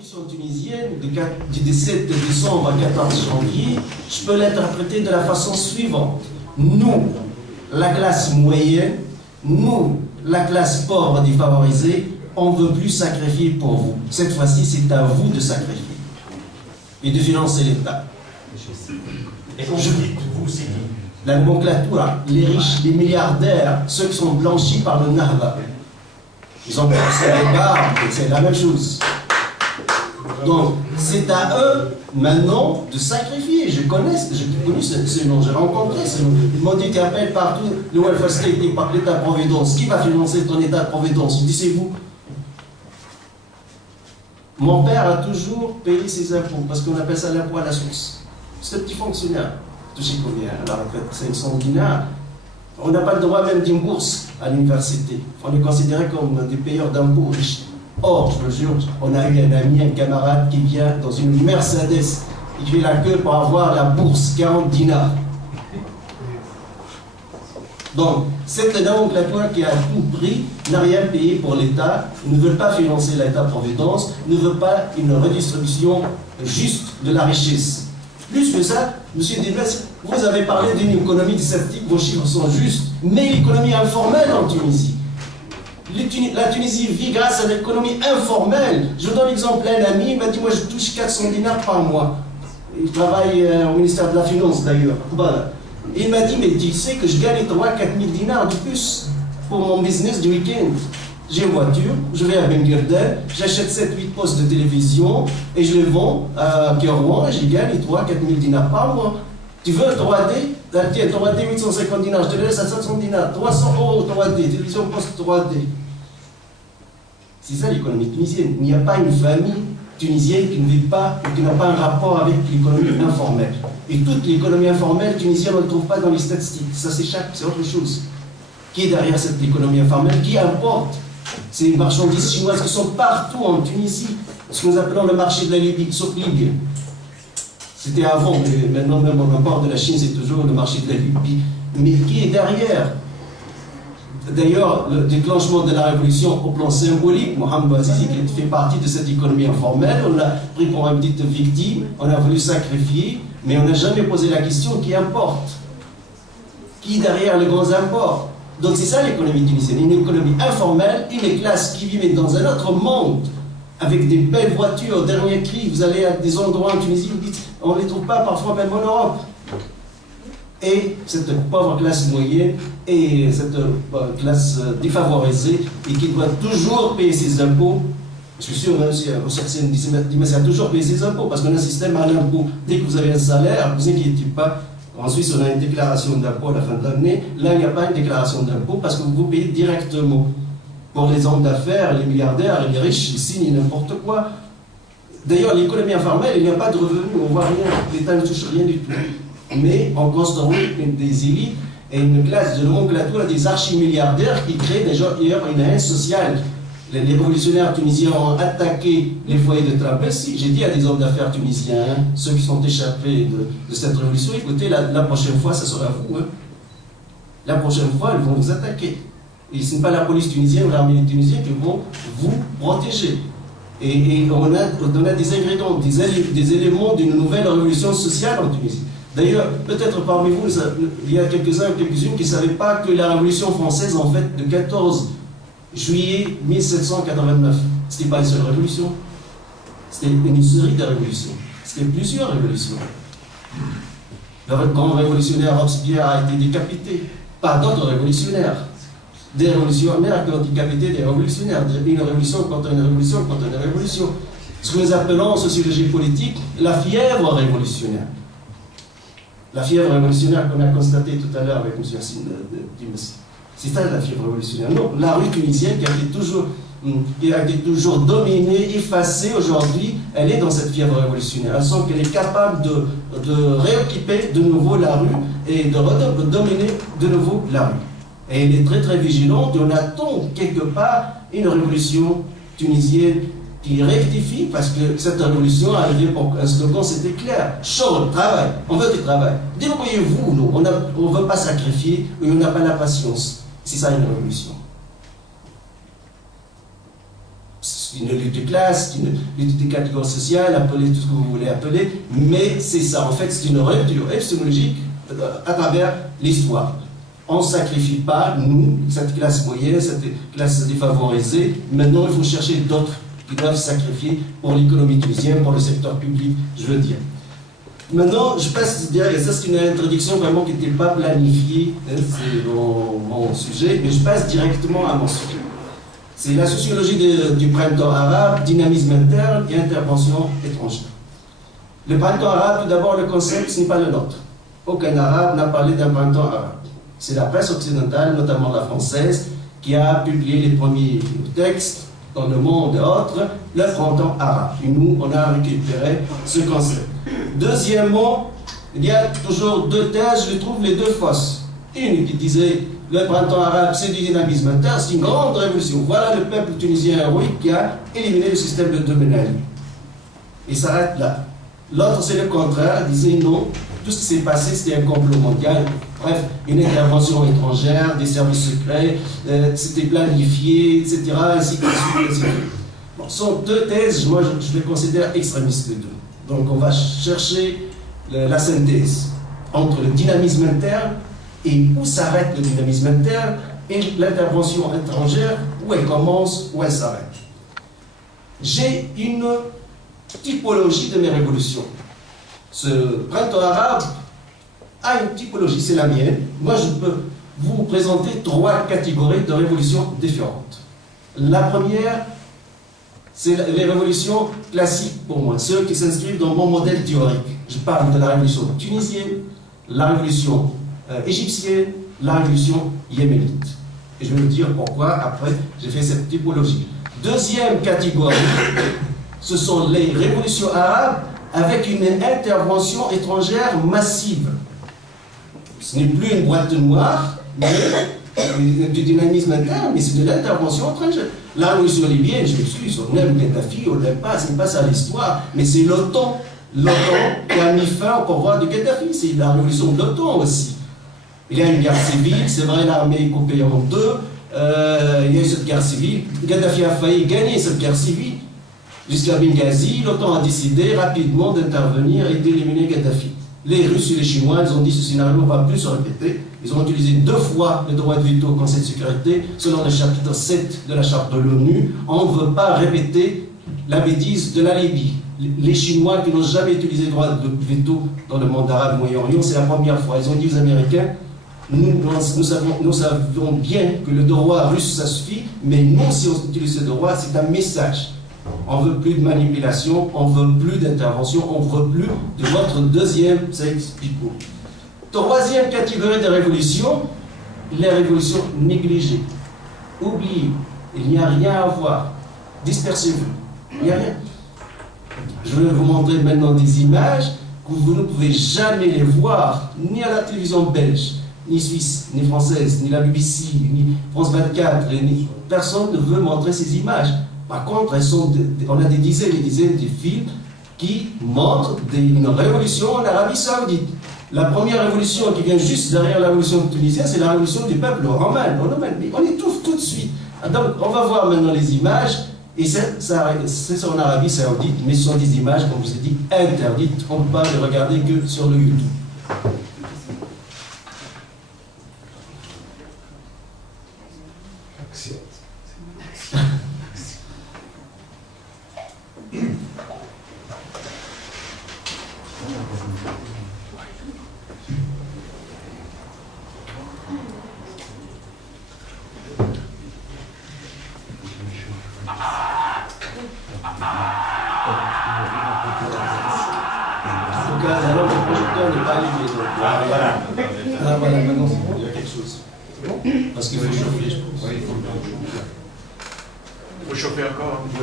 Constitution tunisienne du 17 décembre à 14 janvier, je peux l'interpréter de la façon suivante. Nous, la classe moyenne, nous, la classe pauvre défavorisée, on ne veut plus sacrifier pour vous. Cette fois-ci, c'est à vous de sacrifier et de financer l'État. Et quand je dis vous, c'est qui? La nomenclature, les riches, les milliardaires, ceux qui sont blanchis par le Narva. Ils ont percé les barbes, c'est la même chose. Donc, c'est à eux, maintenant, de sacrifier. J'ai connu ce nom, j'ai rencontré ce nom. Ils m'ont dit qu'ils appellent partout le welfare state et par l'État-providence. Qui va financer ton État-providence? Je dis, c'est vous. Mon père a toujours payé ses impôts, parce qu'on appelle ça l'impôt à la source. C'est un petit fonctionnaire. Touché combien? À la retraite, 500 dinars. On n'a pas le droit même d'une bourse à l'université. On est considéré comme des payeurs d'impôts riches. Or, je le jure, on a eu un ami, un camarade qui vient dans une Mercedes. Il fait la queue pour avoir la bourse, 40 dinars. Donc, cette nomenclature qui a tout pris n'a rien payé pour l'État, ne veut pas financer l'État-providence, ne veut pas une redistribution juste de la richesse. Plus que ça, M. Desbès, vous avez parlé d'une économie désertique, vos chiffres sont justes, mais l'économie informelle en Tunisie. La Tunisie vit grâce à l'économie informelle. Je donne l'exemple à un ami, il m'a dit, moi je touche 400 dinars par mois. Il travaille au ministère de la Finance d'ailleurs. Voilà. Il m'a dit, mais tu sais que je gagne 3 000 à 4 000 dinars de plus pour mon business du week-end. J'ai une voiture, je vais à Ben Guerdel, j'achète 7-8 postes de télévision et je les vends à Kérouan et je gagne 3 000 à 4 000 dinars par mois. Tu veux un 3D? Tiens, 3D 850 dinars, je te laisse à 700 dinars, 300 € 3D, télévision poste 3D. C'est ça l'économie tunisienne. Il n'y a pas une famille tunisienne qui ne vit pas ou qui n'a pas un rapport avec l'économie informelle. Et toute l'économie informelle tunisienne, on ne le trouve pas dans les statistiques. Ça s'échappe, c'est autre chose. Qui est derrière cette économie informelle? Qui importe ces marchandises chinoises qui sont partout en Tunisie? Ce que nous appelons le marché de la Libye, Soplig. C'était avant, mais maintenant même au port de la Chine, c'est toujours le marché de la Libye. Mais qui est derrière? D'ailleurs, le déclenchement de la révolution au plan symbolique, Mohamed Bouazizi, qui fait partie de cette économie informelle, on l'a pris pour une petite victime, on a voulu sacrifier, mais on n'a jamais posé la question qui importe. Qui est derrière les grands imports? Donc c'est ça l'économie tunisienne, une économie informelle, une classe qui vit dans un autre monde, avec des belles voitures au dernier cri. Vous allez à des endroits en Tunisie, vous dites, on ne les trouve pas parfois même en Europe. Et cette pauvre classe moyenne et cette classe défavorisée et qui doit toujours payer ses impôts. Je suis sûr, même si certains disent, mais a toujours payer ses impôts parce qu'on a un système à l'impôt. Dès que vous avez un salaire, vous inquiétez pas. En Suisse, on a une déclaration d'impôt à la fin de l'année. Là, il n'y a pas une déclaration d'impôt parce que vous payez directement. Pour les hommes d'affaires, les milliardaires, les riches, ils signent n'importe quoi. D'ailleurs, l'économie informelle, il n'y a pas de revenus, on ne voit rien. L'État ne touche rien du tout. Mais on construit des élites et une classe de nomenclature des archimilliardaires qui créent d'ailleurs une haine sociale. Les révolutionnaires tunisiens ont attaqué les foyers de travail. Si, j'ai dit à des hommes d'affaires tunisiens, ceux qui sont échappés de cette révolution, écoutez, la prochaine fois, ça sera vous. Hein. La prochaine fois, ils vont vous attaquer. Et ce n'est pas la police tunisienne ou l'armée tunisienne qui vont vous protéger. Et on a des ingrédients, des éléments d'une nouvelle révolution sociale en Tunisie. D'ailleurs, peut-être parmi vous, il y a quelques-uns ou quelques-unes qui ne savaient pas que la Révolution française, en fait, de 14 juillet 1789, ce n'était pas une seule révolution, c'était une série de révolutions, c'était plusieurs révolutions. Le grand révolutionnaire Robespierre a été décapité par d'autres révolutionnaires. Des révolutionnaires qui ont décapité des révolutionnaires, une révolution contre une révolution contre une révolution. Ce que nous appelons en sociologie politique la fièvre révolutionnaire. La fièvre révolutionnaire qu'on a constatée tout à l'heure avec M. Yassine Dimessi. C'est ça la fièvre révolutionnaire. Non, la rue tunisienne qui a été toujours dominée, effacée aujourd'hui, elle est dans cette fièvre révolutionnaire. Elle sent qu'elle est capable de réoccuper de nouveau la rue et de dominer de nouveau la rue. Et elle est très très vigilante et on attend quelque part une révolution tunisienne qui rectifie, parce que cette révolution est arrivée pour un slogan, c'était clair. Chaud, travail, on veut du travail. Débrouillez-vous, nous, on ne veut pas sacrifier, et on n'a pas la patience. C'est ça une révolution. une lutte de classe, une lutte des catégories sociales, appelez tout ce que vous voulez appeler, mais c'est ça, en fait, c'est une rupture épistémologique à travers l'histoire. On ne sacrifie pas, nous, cette classe moyenne, cette classe défavorisée. Maintenant, il faut chercher d'autres qui doivent sacrifier pour l'économie tunisienne, pour le secteur public, je veux dire. Maintenant, je passe, et ça c'est une introduction vraiment qui n'était pas planifiée, hein, c'est mon sujet, mais je passe directement à mon sujet. C'est la sociologie du printemps arabe, dynamisme interne et intervention étrangère. Le printemps arabe, tout d'abord, le concept, ce n'est pas le nôtre. Aucun arabe n'a parlé d'un printemps arabe. C'est la presse occidentale, notamment la française, qui a publié les premiers textes dans le monde et autres, le printemps arabe. Et nous, on a récupéré ce concept. Deuxièmement, il y a toujours deux thèses, je trouve les deux fausses. Une qui disait le printemps arabe, c'est du dynamisme interne, c'est une grande révolution. Voilà le peuple tunisien héroïque qui a éliminé le système de Ben Ali. Il s'arrête là. L'autre, c'est le contraire, il disait non, tout ce qui s'est passé, c'était un complot mondial. Bref, une intervention étrangère, des services secrets, c'était planifié, etc. Ainsi de suite. Bon, ce sont deux thèses, moi je les considère extrémistes les deux. Donc on va chercher la synthèse entre le dynamisme interne et où s'arrête le dynamisme interne et l'intervention étrangère, où elle commence, où elle s'arrête. J'ai une typologie de mes révolutions. Ce printemps arabe a une typologie, c'est la mienne. Moi, je peux vous présenter trois catégories de révolutions différentes. La première, c'est les révolutions classiques pour moi, ceux qui s'inscrivent dans mon modèle théorique. Je parle de la révolution tunisienne, la révolution égyptienne, la révolution yéménite. Et je vais vous dire pourquoi, après, j'ai fait cette typologie. Deuxième catégorie, ce sont les révolutions arabes avec une intervention étrangère massive. Ce n'est plus une boîte noire, mais du dynamisme interne, mais c'est de l'intervention étrangère. La révolution libyenne, je m'excuse, on aime Kadhafi, on n'aime pas, c'est pas ça l'histoire, mais c'est l'OTAN. L'OTAN qui a mis fin au pouvoir de Kadhafi, c'est la révolution de l'OTAN aussi. Il y a une guerre civile, c'est vrai, l'armée est coupée en deux, il y a eu cette guerre civile, Kadhafi a failli gagner cette guerre civile. Jusqu'à Benghazi, l'OTAN a décidé rapidement d'intervenir et d'éliminer Kadhafi. Les Russes et les Chinois, ils ont dit ce scénario ne va plus se répéter. Ils ont utilisé 2 fois le droit de veto au Conseil de sécurité, selon le chapitre 7 de la charte de l'ONU. On ne veut pas répéter la bêtise de la Libye. Les Chinois qui n'ont jamais utilisé le droit de veto dans le monde arabe Moyen-Orient, c'est la première fois. Ils ont dit aux Américains, nous savons bien que le droit russe, ça suffit, mais nous, si on utilise ce droit, c'est un message. On ne veut plus de manipulation, on ne veut plus d'intervention, on ne veut plus de votre deuxième sexe pico. Troisième catégorie de révolution, les révolutions négligées, oubliées. Il n'y a rien à voir. Dispersez-vous. Il n'y a rien. Je vais vous montrer maintenant des images que vous ne pouvez jamais les voir, ni à la télévision belge, ni suisse, ni française, ni la BBC, ni France 24. Personne ne veut montrer ces images. Par contre, on a des dizaines et des dizaines de films qui montrent une révolution en Arabie Saoudite. La première révolution qui vient juste derrière la révolution tunisienne, c'est la révolution du peuple romain. On étouffe tout de suite. Donc, on va voir maintenant les images, et c'est en Arabie Saoudite, mais ce sont des images, comme je vous ai dit, interdites. On ne peut pas les regarder que sur le YouTube.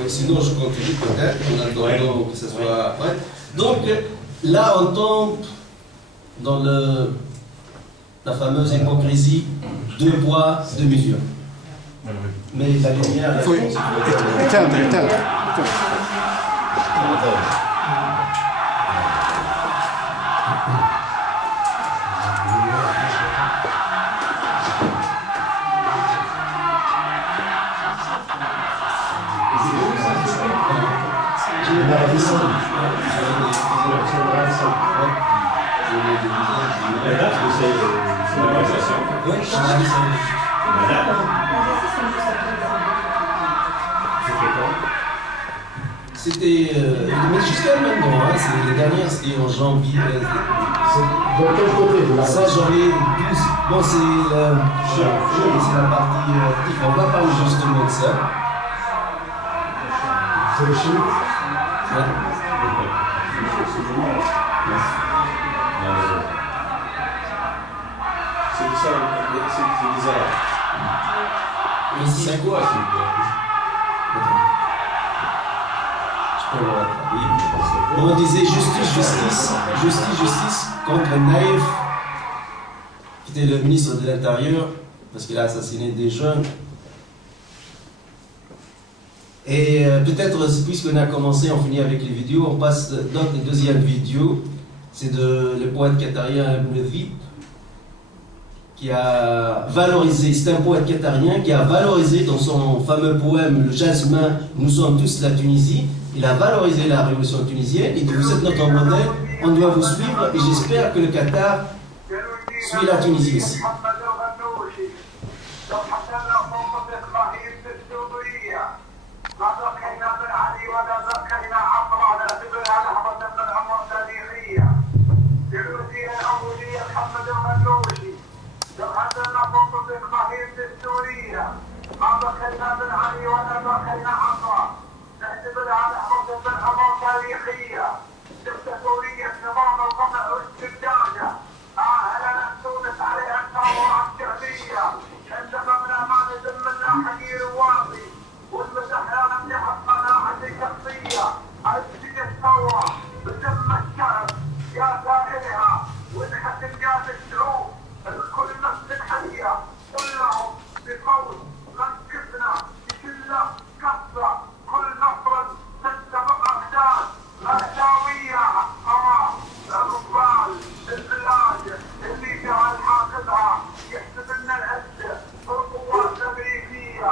Sinon, je continue peut-être, en attendant que ce soit après. Donc, là, on tombe dans la fameuse hypocrisie, 2 poids, 2 mesures. Mais la lumière... Éteindre. La date, c'est l'organisation. Oui, La date. c'était. Mais jusqu'à maintenant, hein, c'est les dernières, c'était en janvier. De quel côté de la Ça, janvier 12. Bon, c'est la partie. On va parler justement de ça. C'est le chiffre. Ouais. C'est ça, c'est des Arabes. Mais c'est quoi? Je peux le rattraper. On disait justice contre Naïf, qui était le ministre de l'Intérieur, parce qu'il a assassiné des jeunes. Et peut-être, puisqu'on a commencé, on finit avec les vidéos, on passe dans la deuxième vidéo. C'est le poète qatarien Ibn Dhib, qui a valorisé, c'est un poète qatarien qui a valorisé dans son fameux poème Le Jasmin, nous sommes tous la Tunisie, il a valorisé la révolution tunisienne, il dit vous êtes notre modèle, on doit vous suivre et j'espère que le Qatar suit la Tunisie aussi. ما بخلنا من علي ولا بخلنا عطا نعتبر على حفظ الأمر تاريخية دكتاتورية نظام القمع واستبداده أهلا تونس عليها الثورة الشعبية عندما من أمان ذمنا حقير واطي والمسحرة من حق قناعتي شخصية أسجد الثورة بذم الشعب يا سائلها وانحت الجاد الشعوب الكل نفس الحية كلهم بقول ركبنا بكل قصة كل نفر تتبق أقدام مأساوية الربال البلاد اللي جعل حاكمها يحسب لنا العزة والقوات الأمريكية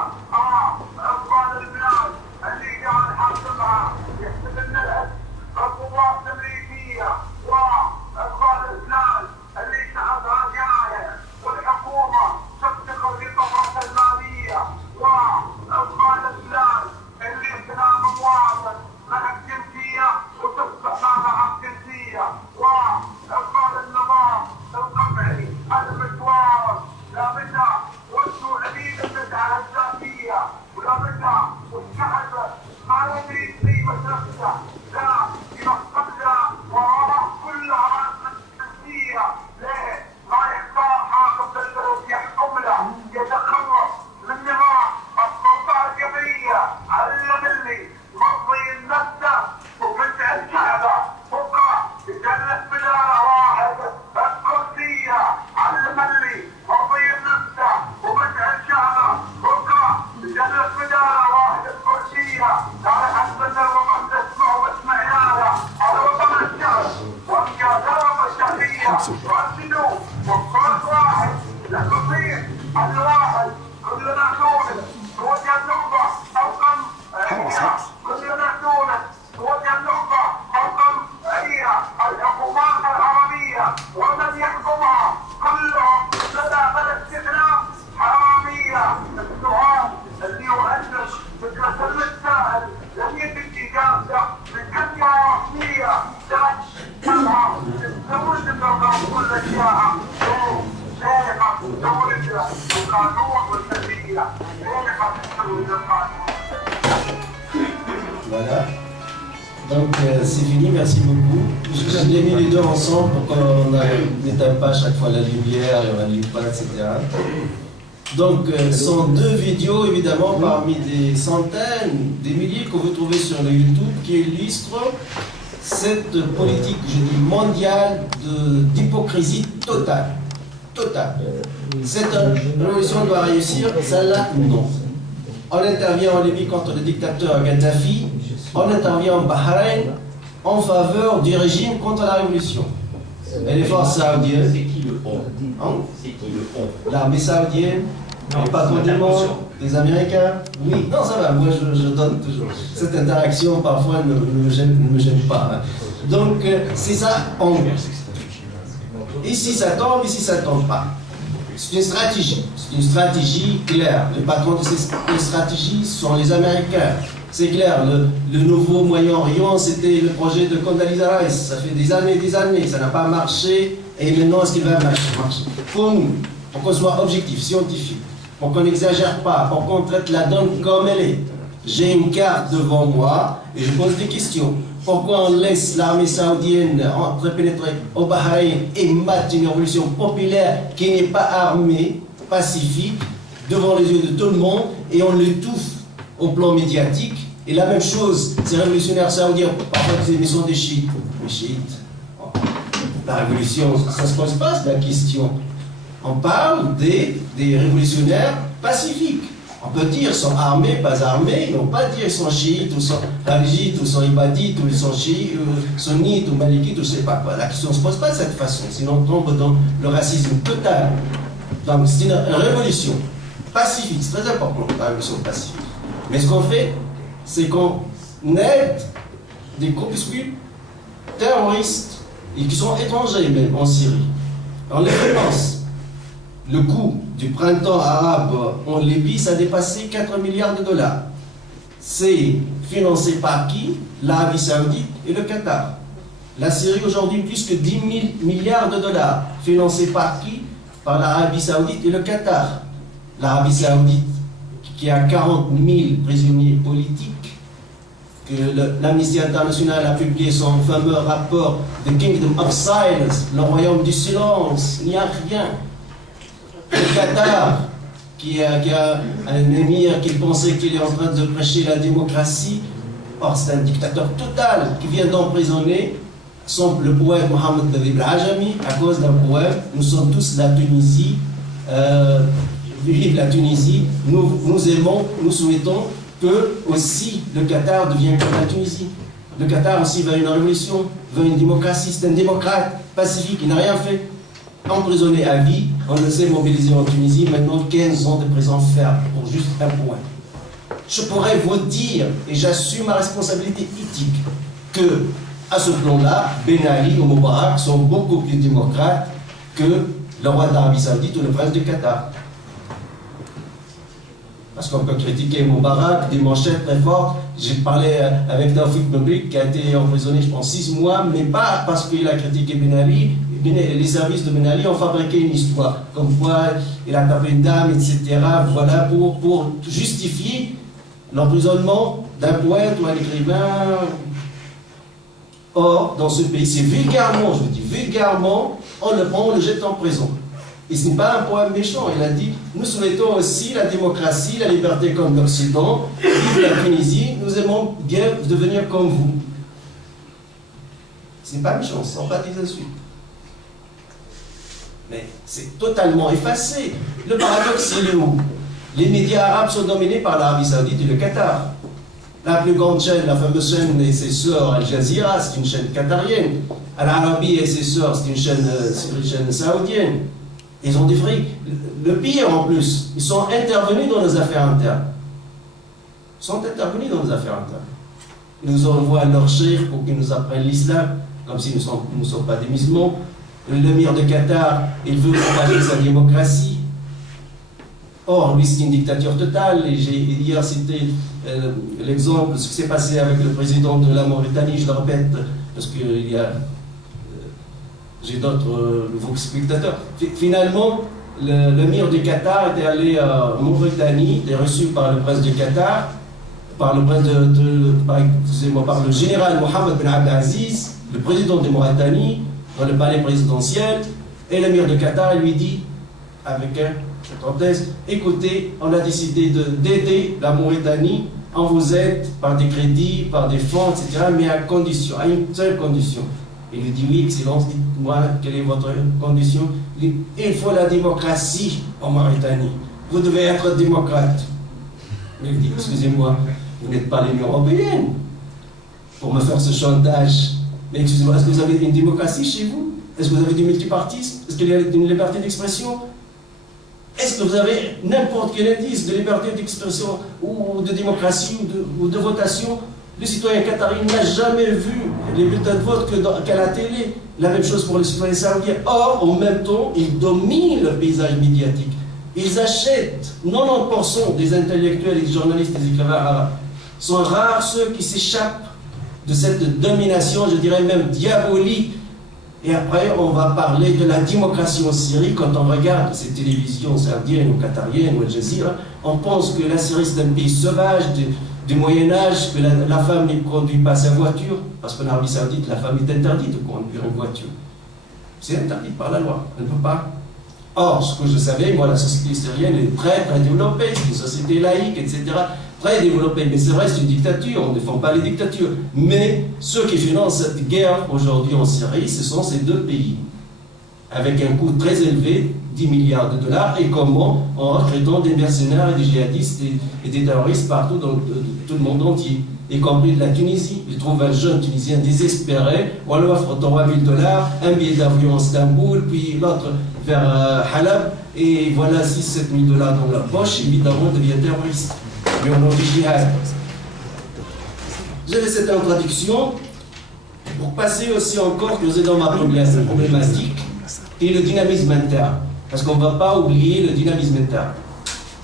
أفغان البلاد اللي جعل حاكمها يحسب لنا العزة القوات الأمريكية وأفغان البلاد اللي شعبها جاهل والحكومة تفتقر للطبقة المالية وأفغان البلاد اللي اغتنام مواطن مع الجنسية وتصبح معها الجنسية وأفغان النظام القمعي المتوارث لا بد وانتو عبيد المتعة الذاتية ولا بد والشعب ما يدري قيمة نفسه لا يفقدها وراء كل عاصمة الجنسية ليه؟ ما يختار حاكم بالبلد يحكم له يتخلص من نظام السلطة الجبرية علم اللي مرضي النفس ومتع الشعب بكرة يجلس بدارة واحد الكرسية علم اللي مرضي النفس ومتع الشعب بكرة يجلس بدارة واحد الكرسية تعال حسبنا الوطن تسمع واسمع يالا على وطن الشعب وانقى درب الشعبية وارشدوا والصوت واحد الكرسية الواحد كلنا نونس توجه النخبة أوقم كلنا نونس توجه النخبة أوقم هي الحكومات العربية ومن يحكمها كلهم لدى بلد استثناء حرامية السؤال اللي يؤسس فكرة المتساءل لم يتم إجابته من كلمة رسمية تشملها تستمر النظام كل أشياء شيخة تولد القانون والتنمية شيخة تولد القانون. Voilà. Donc c'est fini, merci beaucoup. J'ai mis les deux ensemble pour qu'on n'éteint pas chaque fois la lumière et on n'allume pas, etc. Donc ce sont deux vidéos évidemment parmi des centaines, des milliers que vous trouvez sur le YouTube qui illustrent cette politique, je dis mondiale, d'hypocrisie totale. Totale. Cette révolution doit réussir, celle-là non. On intervient en Libye contre le dictateur Gaddafi, on intervient en Bahreïn en faveur du régime contre la révolution. Et les forces saoudiennes, C'est qui le on? hein, C'est qui le on? l'armée saoudienne, Les patrons du monde, les Américains. Oui, non, ça va, moi je donne toujours. Cette interaction parfois ne me gêne pas. Hein. Donc, c'est ça, ici ça tombe pas. C'est une stratégie. C'est une stratégie claire. Les patrons de ces stratégies sont les Américains. C'est clair, le nouveau Moyen-Orient, c'était le projet de Condoleezza Rice. Ça fait des années, ça n'a pas marché. Et maintenant, est-ce qu'il va marcher? Pour nous, pour qu'on soit objectif, scientifique, pour qu'on n'exagère pas, pour qu'on traite la donne comme elle est. J'ai une carte devant moi et je pose des questions. Pourquoi on laisse l'armée saoudienne pénétrer au Bahreïn et battre une révolution populaire qui n'est pas armée, pacifique, devant les yeux de tout le monde, et on l'étouffe au plan médiatique? Et la même chose, ces révolutionnaires saoudiens, parfois ils sont des chiites. Les chiites, la révolution, ça ne se pose pas la question. On parle des révolutionnaires pacifiques. On peut dire qu'ils sont armés, pas armés, mais on ne peut pas dire qu'ils sont chiites, ou sont kharijites, ou sont ibadites, ou ils sont chiites, ou sunnites, ou malikites, ou je ne sais pas quoi. La question ne se pose pas de cette façon, sinon on tombe dans le racisme total. Donc c'est une révolution pacifique, c'est très important, la révolution pacifique. Mais ce qu'on fait, c'est qu'on aide des groupuscules terroristes, et qui sont étrangers même en Syrie. On les finance. Le coût du printemps arabe en Libye, ça a dépassé 4 milliards de dollars. C'est financé par qui? L'Arabie Saoudite et le Qatar. La Syrie aujourd'hui, plus que 10 000 milliards de dollars. Financé par qui? Par l'Arabie Saoudite et le Qatar. L'Arabie Saoudite, qui a 40 000 prisonniers politiques, que l'Amnesty International a publié son fameux rapport The Kingdom of Silence, le royaume du silence, il n'y a rien. Le Qatar, qui a un émir qui pensait qu'il est en train de prêcher la démocratie, or c'est un dictateur total qui vient d'emprisonner le poète Mohamed David Ajami à cause d'un poème. Nous sommes tous la Tunisie, vive la Tunisie, nous aimons, nous souhaitons que aussi le Qatar devienne comme la Tunisie. Le Qatar aussi veut une révolution, veut une démocratie, c'est un démocrate pacifique, il n'a rien fait. Emprisonné à vie, on le sait mobiliser en Tunisie, maintenant 15 ans de prison ferme pour juste un point. Je pourrais vous dire, et j'assume ma responsabilité éthique, que à ce plan-là, Ben Ali ou Moubarak sont beaucoup plus démocrates que le roi d'Arabie Saoudite ou le prince du Qatar. Parce qu'on peut critiquer Moubarak, des manchettes très fortes. J'ai parlé avec Taoufik Nouri qui a été emprisonné, je pense, 6 mois, mais pas parce qu'il a critiqué Ben Ali. Les services de Ben Ali ont fabriqué une histoire, comme quoi il a tapé une dame, etc. Voilà, pour justifier l'emprisonnement d'un poète ou un écrivain. Or, dans ce pays, c'est vulgairement, je vous dis vulgairement, on le prend, on le jette en prison. Et ce n'est pas un poème méchant, il a dit « Nous souhaitons aussi la démocratie, la liberté comme l'Occident, vive la Tunisie, nous aimons bien devenir comme vous. » Ce n'est pas méchant, c'est en baptise insulte. Mais c'est totalement effacé. Le paradoxe, c'est où? Les médias arabes sont dominés par l'Arabie Saoudite et le Qatar. La plus grande chaîne, la fameuse chaîne et ses sœurs Al Jazeera, c'est une chaîne qatarienne. Al Arabi et ses sœurs, c'est une chaîne saoudienne. Ils ont des frics. Le pire en plus, ils sont intervenus dans nos affaires internes. Ils sont intervenus dans nos affaires internes. Ils nous envoient leurs cheikhs pour qu'ils nous apprennent l'islam, comme si nous ne sommes pas des musulmans. L'émir de Qatar, il veut propager sa démocratie. Or, lui, c'est une dictature totale. Et j'ai hier cité l'exemple, ce qui s'est passé avec le président de la Mauritanie, je le répète, parce que j'ai d'autres nouveaux spectateurs. Finalement, l'émir du Qatar était allé en Mauritanie, il est reçu par le prince du Qatar, par le général Mohamed Ben Abdelaziz, le président de Mauritanie, dans le palais présidentiel, et l'émir de Qatar lui dit, avec cette parenthèse, écoutez, on a décidé d'aider la Mauritanie, on vous aide par des crédits, par des fonds, etc., mais à condition, à une seule condition. Il lui dit, oui, Excellence, dites-moi, quelle est votre condition? Il dit, il faut la démocratie en Mauritanie. Vous devez être démocrate. Il dit, excusez-moi, vous n'êtes pas l'Union européenne pour me faire ce chantage. Mais excusez-moi, est-ce que vous avez une démocratie chez vous? Est-ce que vous avez du multipartisme? Est-ce qu'il y a une liberté d'expression? Est-ce que vous avez n'importe quel indice de liberté d'expression ou de démocratie ou de votation, le citoyen qatari n'a jamais vu les bulletins de vote qu'à la télé. La même chose pour les citoyens saoudiens. Or, en même temps, ils dominent le paysage médiatique. Ils achètent 90% des intellectuels, des journalistes, des écrivains arabes. Sont rares ceux qui s'échappent de cette domination, je dirais même diabolique. Et après, on va parler de la démocratie en Syrie. Quand on regarde ces télévisions saoudiennes ou qatariennes ou Al Jazeera, on pense que la Syrie c'est un pays sauvage du Moyen-Âge, que la femme ne conduit pas sa voiture, parce qu'en Arabie Saoudite, la femme est interdite de conduire une voiture. C'est interdit par la loi, elle ne peut pas. Or, ce que je savais, moi, la société syrienne est très développée, c'est une société laïque, etc. Très développée, mais c'est vrai, c'est une dictature, on ne défend pas les dictatures. Mais ceux qui financent cette guerre aujourd'hui en Syrie, ce sont ces deux pays, avec un coût très élevé, 10 milliards de dollars, et comment? En recrutant des mercenaires et des djihadistes et des terroristes partout dans tout le monde entier, y compris de la Tunisie. Ils trouvent un jeune Tunisien désespéré, on lui offre 3 000 $, un billet d'avion à Istanbul, puis l'autre vers Halab, et voilà 6 000 à 7 000 $ dans la poche, évidemment devient terroriste. Mais on a du djihad. J'avais cette introduction pour passer aussi encore, que vous êtes dans ma problématique, et le dynamisme interne. Parce qu'on ne va pas oublier le dynamisme interne.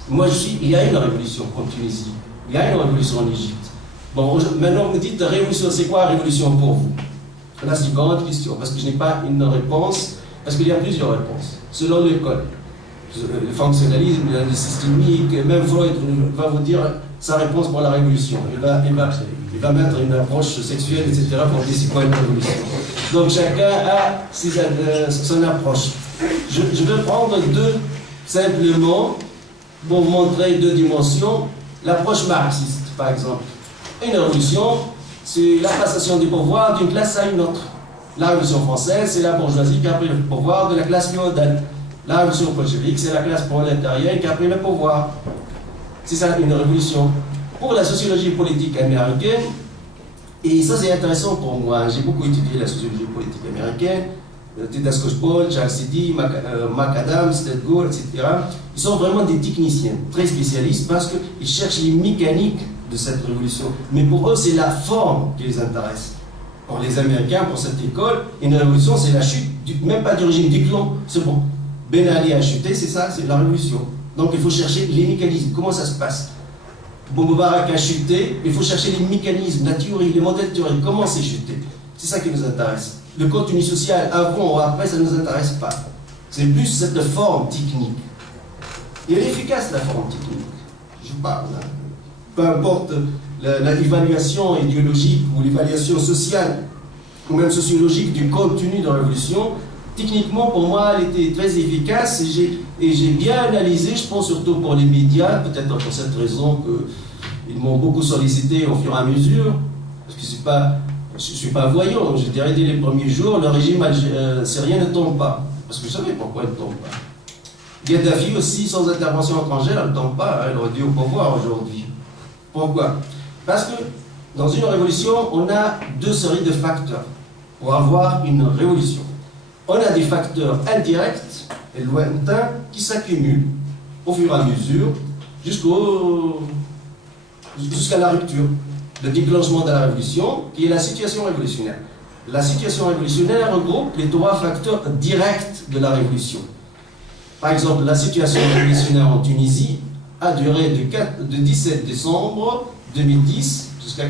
Moi, il y a une révolution en Tunisie, il y a une révolution en Égypte. Bon, maintenant, vous me dites, révolution, c'est quoi révolution pour vous? Là, c'est une grande question, parce que je n'ai pas une réponse, parce qu'il y a plusieurs réponses, selon l'école. Le fonctionnalisme, le systémique, même Freud va vous dire sa réponse pour la révolution. Il va mettre une approche sexuelle, etc., pour dire c'est quoi une révolution. Donc chacun a son approche. Je vais prendre deux, simplement, pour vous montrer deux dimensions. L'approche marxiste, par exemple. Une révolution, c'est la passation du pouvoir d'une classe à une autre. La révolution française, c'est la bourgeoisie qui a pris le pouvoir de la classe féodale. La révolution bolchevique, c'est la classe prolétarienne qui a pris le pouvoir. C'est ça une révolution. Pour la sociologie politique américaine, et ça c'est intéressant pour moi, j'ai beaucoup étudié la sociologie politique américaine, Tedesco Paul, Charles Sidi, McAdams, Ted Gore, etc. Ils sont vraiment des techniciens, très spécialistes, parce qu'ils cherchent les mécaniques de cette révolution. Mais pour eux, c'est la forme qui les intéresse. Pour les Américains, pour cette école, une révolution, c'est la chute, même pas du régime du clan, c'est bon. Ben Ali a chuté, c'est ça, c'est la révolution. Donc il faut chercher les mécanismes, comment ça se passe. Moubarak a chuté, il faut chercher les mécanismes, la théorie, les modèles théoriques, comment c'est chuté. C'est ça qui nous intéresse. Le contenu social, avant ou après, ça ne nous intéresse pas. C'est plus cette forme technique. Et elle est efficace, la forme technique. Je parle. Hein. Peu importe l'évaluation idéologique ou l'évaluation sociale, ou même sociologique du contenu de la révolution, techniquement, pour moi, elle était très efficace et j'ai bien analysé, je pense surtout pour les médias, peut-être pour cette raison qu'ils m'ont beaucoup sollicité au fur et à mesure, parce que je ne suis pas voyant, je dirais dès les premiers jours, le régime syrien ne tombe pas, parce que je savais pourquoi il ne tombe pas. Gaddafi aussi, sans intervention étrangère, ne tombe pas, elle aurait dû au pouvoir aujourd'hui. Pourquoi? Parce que dans une révolution, on a deux séries de facteurs pour avoir une révolution. On a des facteurs indirects et lointains qui s'accumulent au fur et à mesure jusqu'à la rupture, le déclenchement de la révolution, qui est la situation révolutionnaire. La situation révolutionnaire regroupe les trois facteurs directs de la révolution. Par exemple, la situation révolutionnaire en Tunisie a duré de 17 décembre 2010 jusqu'au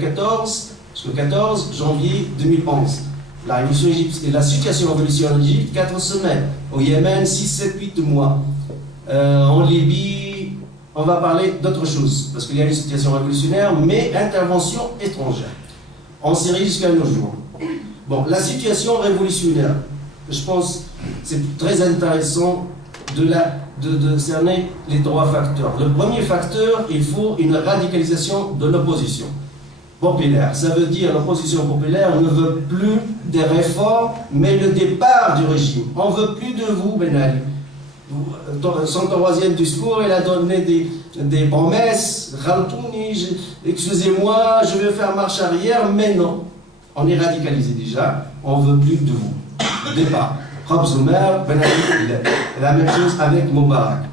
14 janvier 2011. La révolution égyptienne et la situation révolutionnaire en Égypte, 4 semaines. Au Yémen, 6, 7, 8 mois. En Libye, on va parler d'autre chose, parce qu'il y a une situation révolutionnaire, mais intervention étrangère. En Syrie jusqu'à nos jours. Bon, la situation révolutionnaire, je pense c'est très intéressant de cerner les trois facteurs. Le premier facteur, il faut une radicalisation de l'opposition populaire. Ça veut dire l'opposition populaire ne veut plus des réformes, mais le départ du régime. On ne veut plus de vous, Ben Ali. Son troisième discours, il a donné des promesses. Excusez-moi, je vais faire marche arrière, mais non. On est radicalisé déjà, on ne veut plus de vous. Départ. Rabz Omer, Ben Ali, la même chose avec Moubarak.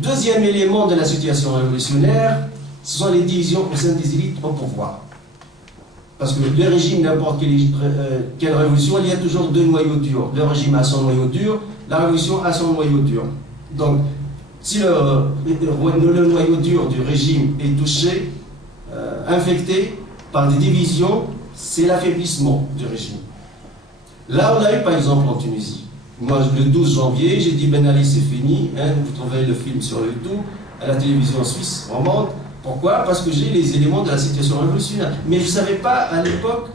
Deuxième élément de la situation révolutionnaire, ce sont les divisions au sein des élites au pouvoir. Parce que le régime, n'importe quelle révolution, il y a toujours deux noyaux durs. Le régime a son noyau dur, la révolution a son noyau dur. Donc, si le noyau dur du régime est touché, infecté par des divisions, c'est l'affaiblissement du régime. Là, on a eu par exemple en Tunisie. Moi, le 12 janvier, j'ai dit Ben Ali, c'est fini. Hein, vous trouvez le film sur YouTube, à la télévision suisse romande. Pourquoi? Parce que j'ai les éléments de la situation révolutionnaire. Mais je ne savais pas à l'époque,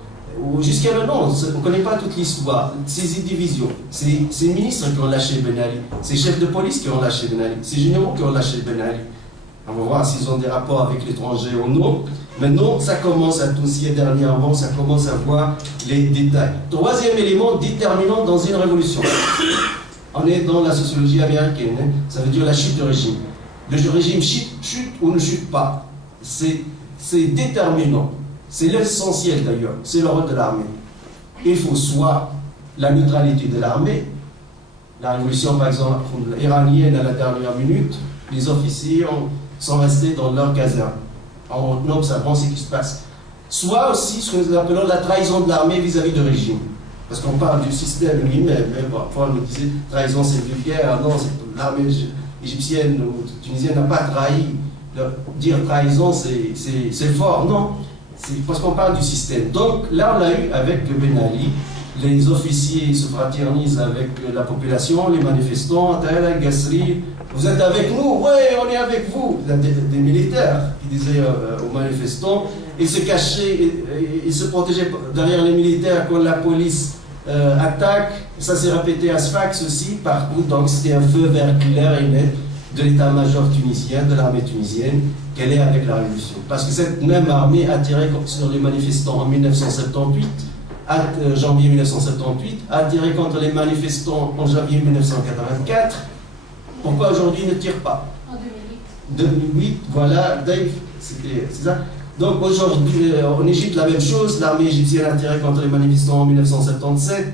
jusqu'à maintenant, on ne connaît pas toute l'histoire, ces divisions. C'est ces ministres qui ont lâché Ben Ali, ces chefs de police qui ont lâché Ben Ali, ces généraux qui ont lâché Ben Ali. On va voir s'ils ont des rapports avec l'étranger ou non. Maintenant, ça commence à toucher dernièrement, ça commence à voir les détails. Troisième élément déterminant dans une révolution. On est dans la sociologie américaine, hein, ça veut dire la chute du régime. Le régime chute ou ne chute pas. C'est déterminant. C'est l'essentiel d'ailleurs. C'est le rôle de l'armée. Il faut soit la neutralité de l'armée. La révolution, par exemple, iranienne à la dernière minute, les officiers sont restés dans leur caserne en observant ce qui se passe. Soit aussi ce que nous appelons la trahison de l'armée vis-à-vis du régime. Parce qu'on parle du système lui-même. Parfois on nous disait trahison c'est vulgaire. Non, l'armée égyptienne ou tunisienne n'a pas trahi. Dire trahison c'est fort. Non, c'est parce qu'on parle du système. Donc là on a eu avec Ben Ali, les officiers se fraternisent avec la population, les manifestants, Gassri. Vous êtes avec nous? Oui, on est avec vous. Des militaires qui disaient aux manifestants, ils se cachaient, ils se protégeaient derrière les militaires quand la police attaque. Ça s'est répété à Sfax aussi, partout. Donc c'était un feu vert clair et net de l'état-major tunisien, de l'armée tunisienne, qu'elle est avec la révolution. Parce que cette même armée a tiré sur les manifestants en 1978, janvier 1978, a tiré contre les manifestants en janvier 1984. Pourquoi aujourd'hui ne tire pas? En 2008. 2008, voilà, Dave, c'est ça. Donc aujourd'hui, en Égypte, la même chose. L'armée égyptienne a tiré contre les manifestants en 1977.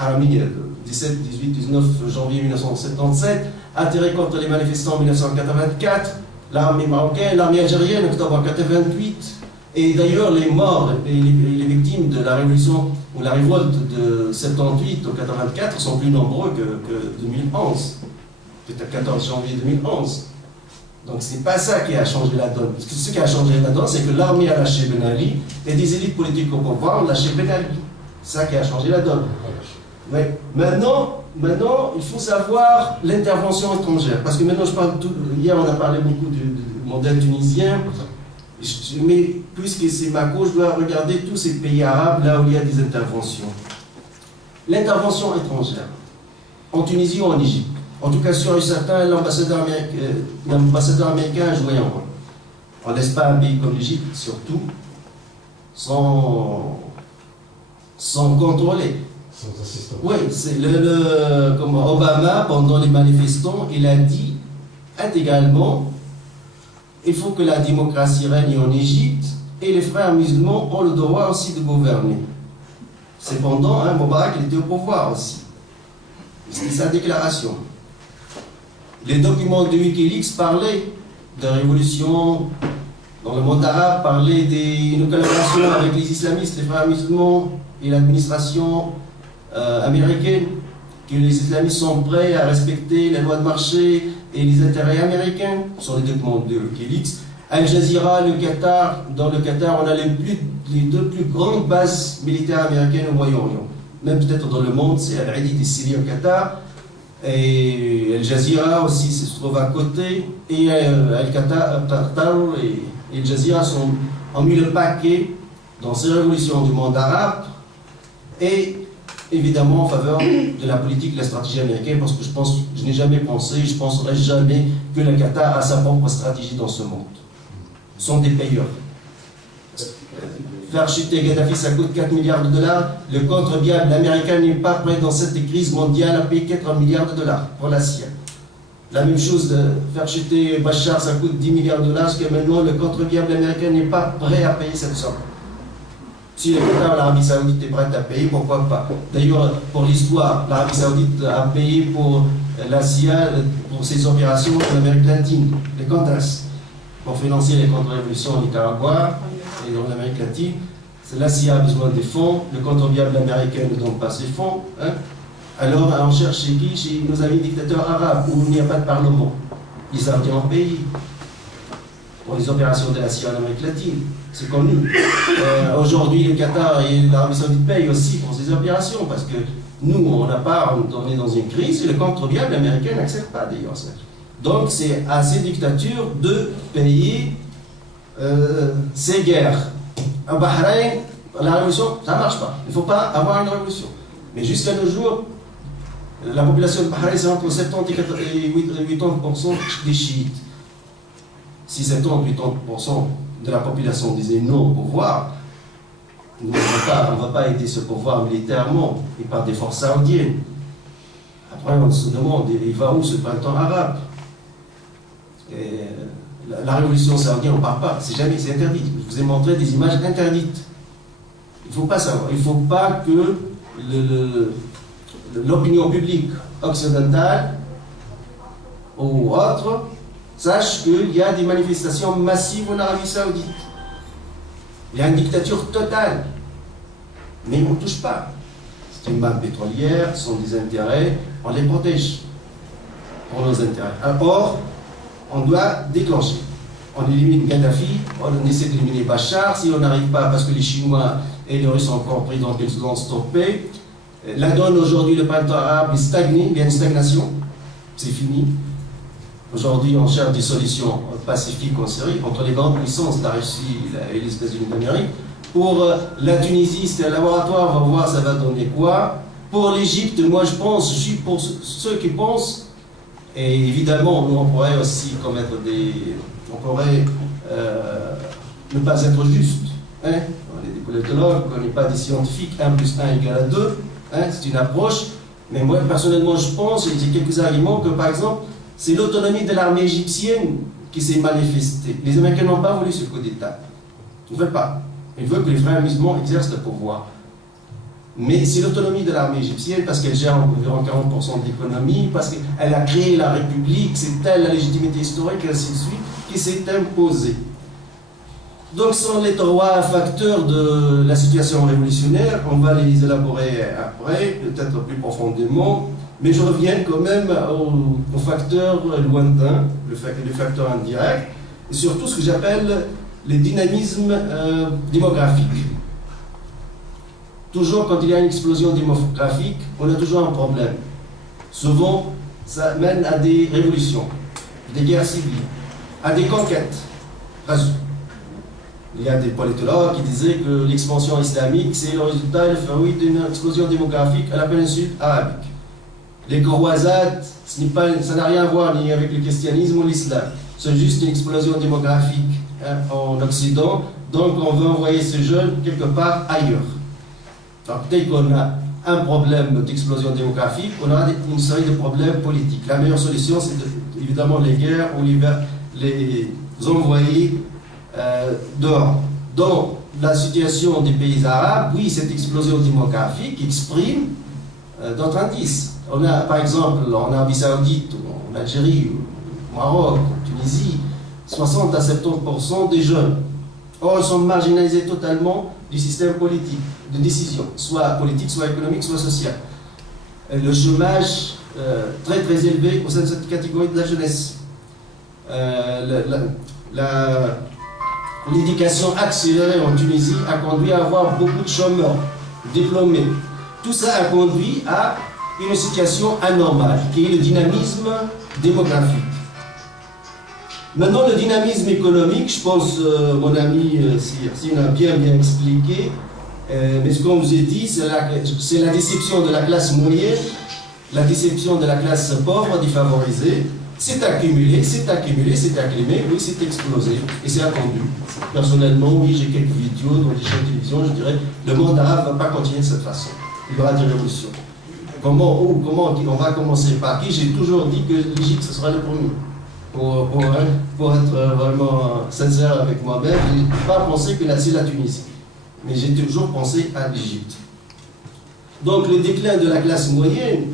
Harami, 17, 18, 19 janvier 1977, a tiré contre les manifestants en 1984. L'armée marocaine, l'armée algérienne, octobre 88. Et d'ailleurs, les morts et les victimes de la révolution ou la révolte de 78 au 84 sont plus nombreux que 2011, peut-être 14 janvier 2011. Donc c'est pas ça qui a changé la donne. Parce que ce qui a changé la donne, c'est que l'armée a lâché Ben Ali et des élites politiques au pouvoir ont lâché Ben Ali. C'est ça qui a changé la donne. Mais maintenant, il faut savoir l'intervention étrangère. Parce que maintenant, je parle hier, on a parlé beaucoup du modèle tunisien. Mais puisque c'est ma cause, je dois regarder tous ces pays arabes là où il y a des interventions. L'intervention étrangère, en Tunisie ou en Égypte, en tout cas sûr et certain, l'ambassadeur américain a joué un rôle. On ne laisse pas un pays comme l'Égypte, surtout, sans contrôler. Sans assistance. Oui, c'est comme Obama, pendant les manifestants, il a dit intégralement: il faut que la démocratie règne en Égypte et les frères musulmans ont le droit aussi de gouverner. Cependant, Moubarak il était au pouvoir aussi. C'était sa déclaration. Les documents de Wikileaks parlaient de révolution dans le monde arabe, parlaient d'une collaboration avec les islamistes, les frères musulmans et l'administration américaine, que les islamistes sont prêts à respecter les lois de marché et les intérêts américains. Ce sont les documents de Wikileaks. Al Jazeera, le Qatar, dans le Qatar, on a les deux plus grandes bases militaires américaines au Moyen-Orient. Même peut-être dans le monde, c'est Al-Hadid et Syrie au Qatar. Et Al Jazeera aussi se trouve à côté. Et Al-Qatar et Al Jazeera ont mis le paquet dans ces révolutions du monde arabe. Et évidemment en faveur de la politique, de la stratégie américaine, parce que je n'ai jamais pensé, je ne penserai jamais que le Qatar a sa propre stratégie dans ce monde. Ce sont des payeurs. Faire chuter Gaddafi, ça coûte 4 milliards de dollars. Le contribuable américain n'est pas prêt dans cette crise mondiale à payer 4 milliards de dollars pour la Syrie. La même chose, de faire chuter Bachar, ça coûte 10 milliards de dollars, parce que maintenant le contribuable américain n'est pas prêt à payer cette somme. Si le Qatar, l'Arabie Saoudite est prête à payer, pourquoi pas? D'ailleurs, pour l'histoire, l'Arabie Saoudite a payé pour la CIA, pour ses opérations en Amérique latine, les Contras, pour financer les contre-révolutions au Nicaragua et en Amérique latine. La CIA a besoin des fonds, le contribuable américain ne donne pas ses fonds. Hein. Alors on cherche chez qui? Chez nos amis dictateurs arabes, où il n'y a pas de parlement. Ils sortent en pays pour les opérations de la CIA en Amérique latine. C'est connu. Aujourd'hui, le Qatar et l'Arabie Saoudite payent aussi pour ces opérations, parce que nous, on est dans une crise, et le contribuable américain n'accepte pas d'ailleurs ça. Donc c'est à ces dictatures de payer ces guerres. À Bahreïn, la révolution, ça ne marche pas. Il ne faut pas avoir une révolution. Mais jusqu'à nos jours, la population de Bahreïn, c'est entre 70 et 80% des chiites. Si 70-80% de la population disait non au pouvoir, on ne va pas aider ce pouvoir militairement et par des forces saoudiennes. Après, on se demande, il va où ce printemps arabe? Et la révolution saoudienne, on ne parle pas, c'est interdit. Je vous ai montré des images interdites. Il ne faut pas savoir, il ne faut pas que l'opinion publique occidentale ou autre sache qu'il y a des manifestations massives en Arabie Saoudite. Il y a une dictature totale. Mais on ne touche pas. C'est une manne pétrolière, ce sont des intérêts, on les protège pour nos intérêts. Or, on doit déclencher. On élimine Gaddafi, on essaie d'éliminer Bachar. Si on n'arrive pas, parce que les Chinois et les Russes sont encore pris dans quelques secondes stoppés, la donne aujourd'hui, le printemps arabe est stagné, il y a une stagnation, c'est fini. Aujourd'hui, on cherche des solutions pacifiques en Syrie, entre les grandes puissances, la Russie et les États-Unis d'Amérique. Pour la Tunisie, c'est un laboratoire, on va voir ça va donner quoi. Pour l'Égypte, moi je suis pour ceux qui pensent, et évidemment, nous on pourrait aussi commettre on pourrait ne pas être juste. Hein? On est des politologues, on n'est pas des scientifiques, 1 plus 1 égale 2, hein? C'est une approche. Mais moi personnellement je pense, et j'ai quelques arguments, que par exemple, c'est l'autonomie de l'armée égyptienne qui s'est manifestée. Les Américains n'ont pas voulu ce coup d'État. Ils ne veulent pas. Ils veulent que les frères musulmans exercent le pouvoir. Mais c'est l'autonomie de l'armée égyptienne, parce qu'elle gère environ 40% de l'économie, parce qu'elle a créé la République, c'est elle la légitimité historique, et ainsi de suite, qui s'est imposée. Donc ce sont les 3 facteurs de la situation révolutionnaire. On va les élaborer après, peut-être plus profondément. Mais je reviens quand même au facteur lointain, le facteur indirect, et surtout ce que j'appelle les dynamismes démographiques. Toujours quand il y a une explosion démographique, on a toujours un problème. Souvent, ça mène à des révolutions, des guerres civiles, à des conquêtes. Il y a des politologues qui disaient que l'expansion islamique, c'est le résultat et le fruit d'une explosion démographique à la péninsule arabique. Les croisades, ça n'a rien à voir ni avec le christianisme ou l'islam. C'est juste une explosion démographique en Occident. Donc on veut envoyer ces jeunes quelque part ailleurs. Alors peut-être qu'on a un problème d'explosion démographique, on aura une série de problèmes politiques. La meilleure solution, c'est évidemment les guerres ou les envoyer dehors. Dans la situation des pays arabes, oui, cette explosion démographique exprime d'autres indices. On a, par exemple, en Arabie Saoudite, en Algérie, au Maroc, en Tunisie, 60 à 70% des jeunes. Or, ils sont marginalisés totalement du système politique, de décision, soit politique, soit économique, soit social. Le chômage très très élevé au sein de cette catégorie de la jeunesse. L'éducation accélérée en Tunisie a conduit à avoir beaucoup de chômeurs diplômés. Tout ça a conduit à une situation anormale, qui est le dynamisme démographique. Maintenant, le dynamisme économique, je pense, mon ami Sirsine a bien expliqué, mais ce qu'on vous a dit, c'est la déception de la classe moyenne, la déception de la classe pauvre, défavorisée. C'est accumulé, oui, c'est explosé, et c'est attendu. Personnellement, oui, j'ai quelques vidéos dans des chaînes de télévision, je dirais, le monde arabe ne va pas continuer de cette façon. Il y aura des révolutions. Comment on va commencer par qui? J'ai toujours dit que l'Égypte, ce sera le premier. Pour être vraiment sincère avec moi-même, je n'ai pas pensé que c'est la Tunisie. Mais j'ai toujours pensé à l'Égypte. Donc le déclin de la classe moyenne,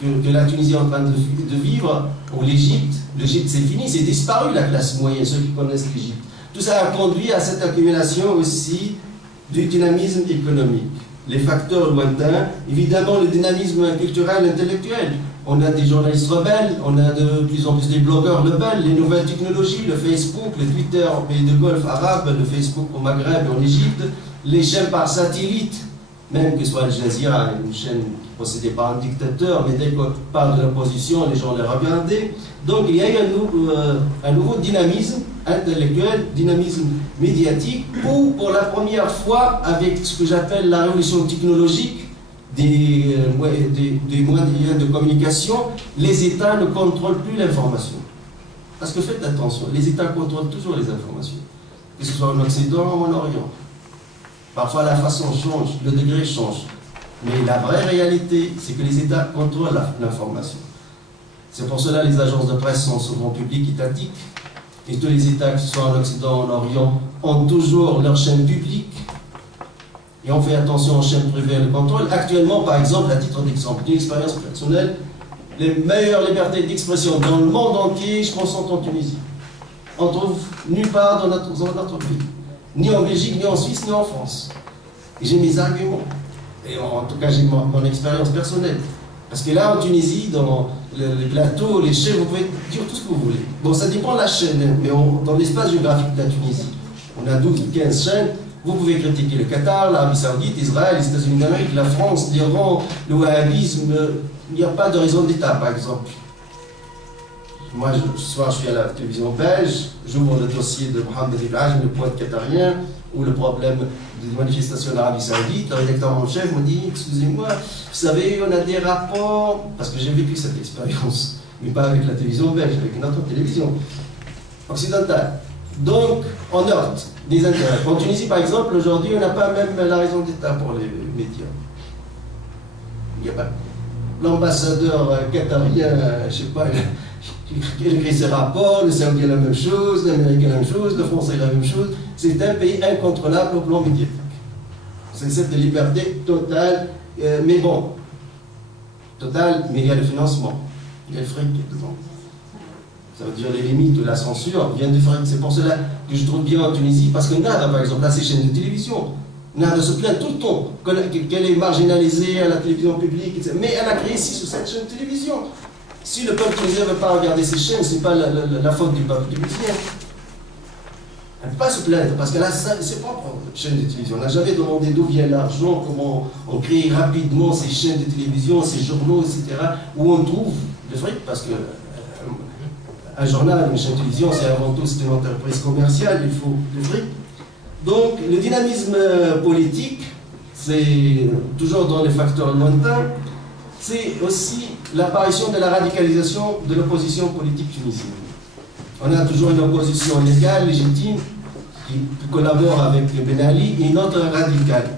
que la Tunisie est en train de vivre, ou l'Égypte c'est fini, c'est disparu la classe moyenne, ceux qui connaissent l'Égypte. Tout ça a conduit à cette accumulation aussi du dynamisme économique. Les facteurs lointains, évidemment le dynamisme culturel, intellectuel. On a des journalistes rebelles, on a de plus en plus des blogueurs rebelles, les nouvelles technologies, le Facebook, le Twitter au pays de Golfe arabe, le Facebook au Maghreb et en Égypte, les chaînes par satellite, même que ce soit Al Jazeera, une chaîne possédée par un dictateur, mais dès qu'on parle de l'opposition, les gens les regardaient. Donc il y a eu un nouveau dynamisme intellectuel, dynamisme médiatique, où pour la première fois, avec ce que j'appelle la révolution technologique, des moyens de communication, les États ne contrôlent plus l'information. Parce que faites attention, les États contrôlent toujours les informations, que ce soit en Occident ou en Orient. Parfois la façon change, le degré change. Mais la vraie réalité, c'est que les États contrôlent l'information. C'est pour cela que les agences de presse sont souvent publiques, étatiques. Et tous les États, que ce soit en Occident ou en Orient, ont toujours leur chaîne publique. Et on fait attention aux chaînes privées et le contrôle. Actuellement, par exemple, à titre d'exemple, d'une expérience personnelle, les meilleures libertés d'expression dans le monde entier, je pense, sont en Tunisie. On trouve nulle part dans notre pays. Ni en Belgique, ni en Suisse, ni en France. Et j'ai mes arguments. Et en tout cas, j'ai mon expérience personnelle. Parce que là, en Tunisie, dans les plateaux, les chaînes, vous pouvez dire tout ce que vous voulez. Bon, ça dépend de la chaîne, mais dans l'espace géographique de la Tunisie, on a 12 ou 15 chaînes. Vous pouvez critiquer le Qatar, l'Arabie Saoudite, Israël, les États-Unis d'Amérique, la France, l'Iran, le wahhabisme. Il n'y a pas de raison d'État, par exemple. Moi, ce soir, je suis à la télévision belge, j'ouvre le dossier de Mohamed Ibrahim, le poète qatarien, ou le problème des manifestations en Arabie Saoudite. Le rédacteur en chef me dit, excusez-moi, vous savez, on a des rapports, parce que j'ai vécu cette expérience, mais pas avec la télévision belge, avec une autre télévision occidentale. Donc, on heurte des intérêts. En Tunisie, par exemple, aujourd'hui, on n'a pas même la raison d'État pour les médias. Il n'y a pas. L'ambassadeur qatarien, je ne sais pas, il écrit ses rapports, le Saoudien la même chose, l'Américain la même chose, le Français la même chose. C'est un pays incontrôlable au plan médiatique. C'est cette liberté totale, mais bon, totale, mais il y a le financement, il y a le fric dedans. Ça veut dire les limites de la censure viennent du fric. C'est pour cela que je trouve bien en Tunisie, parce que Nada, par exemple, a ses chaînes de télévision. Nada se plaint tout le temps qu'elle est marginalisée à la télévision publique, etc. Mais elle a créé 6 ou 7 chaînes de télévision. Si le peuple tunisien ne veut pas regarder ces chaînes, ce n'est pas la faute du peuple tunisien. Elle ne peut pas se plaindre, parce qu'elle a ses propres chaînes de télévision. On n'a jamais demandé d'où vient l'argent, comment on crée rapidement ces chaînes de télévision, ces journaux, etc., où on trouve le fric, parce que un journal, une chaîne de télévision, c'est avant tout une entreprise commerciale, il faut le fric. Donc, le dynamisme politique, c'est toujours dans les facteurs lointains, c'est aussi l'apparition de la radicalisation de l'opposition politique tunisienne. On a toujours une opposition légale, légitime, qui collabore avec Ben Ali, et une autre radicale.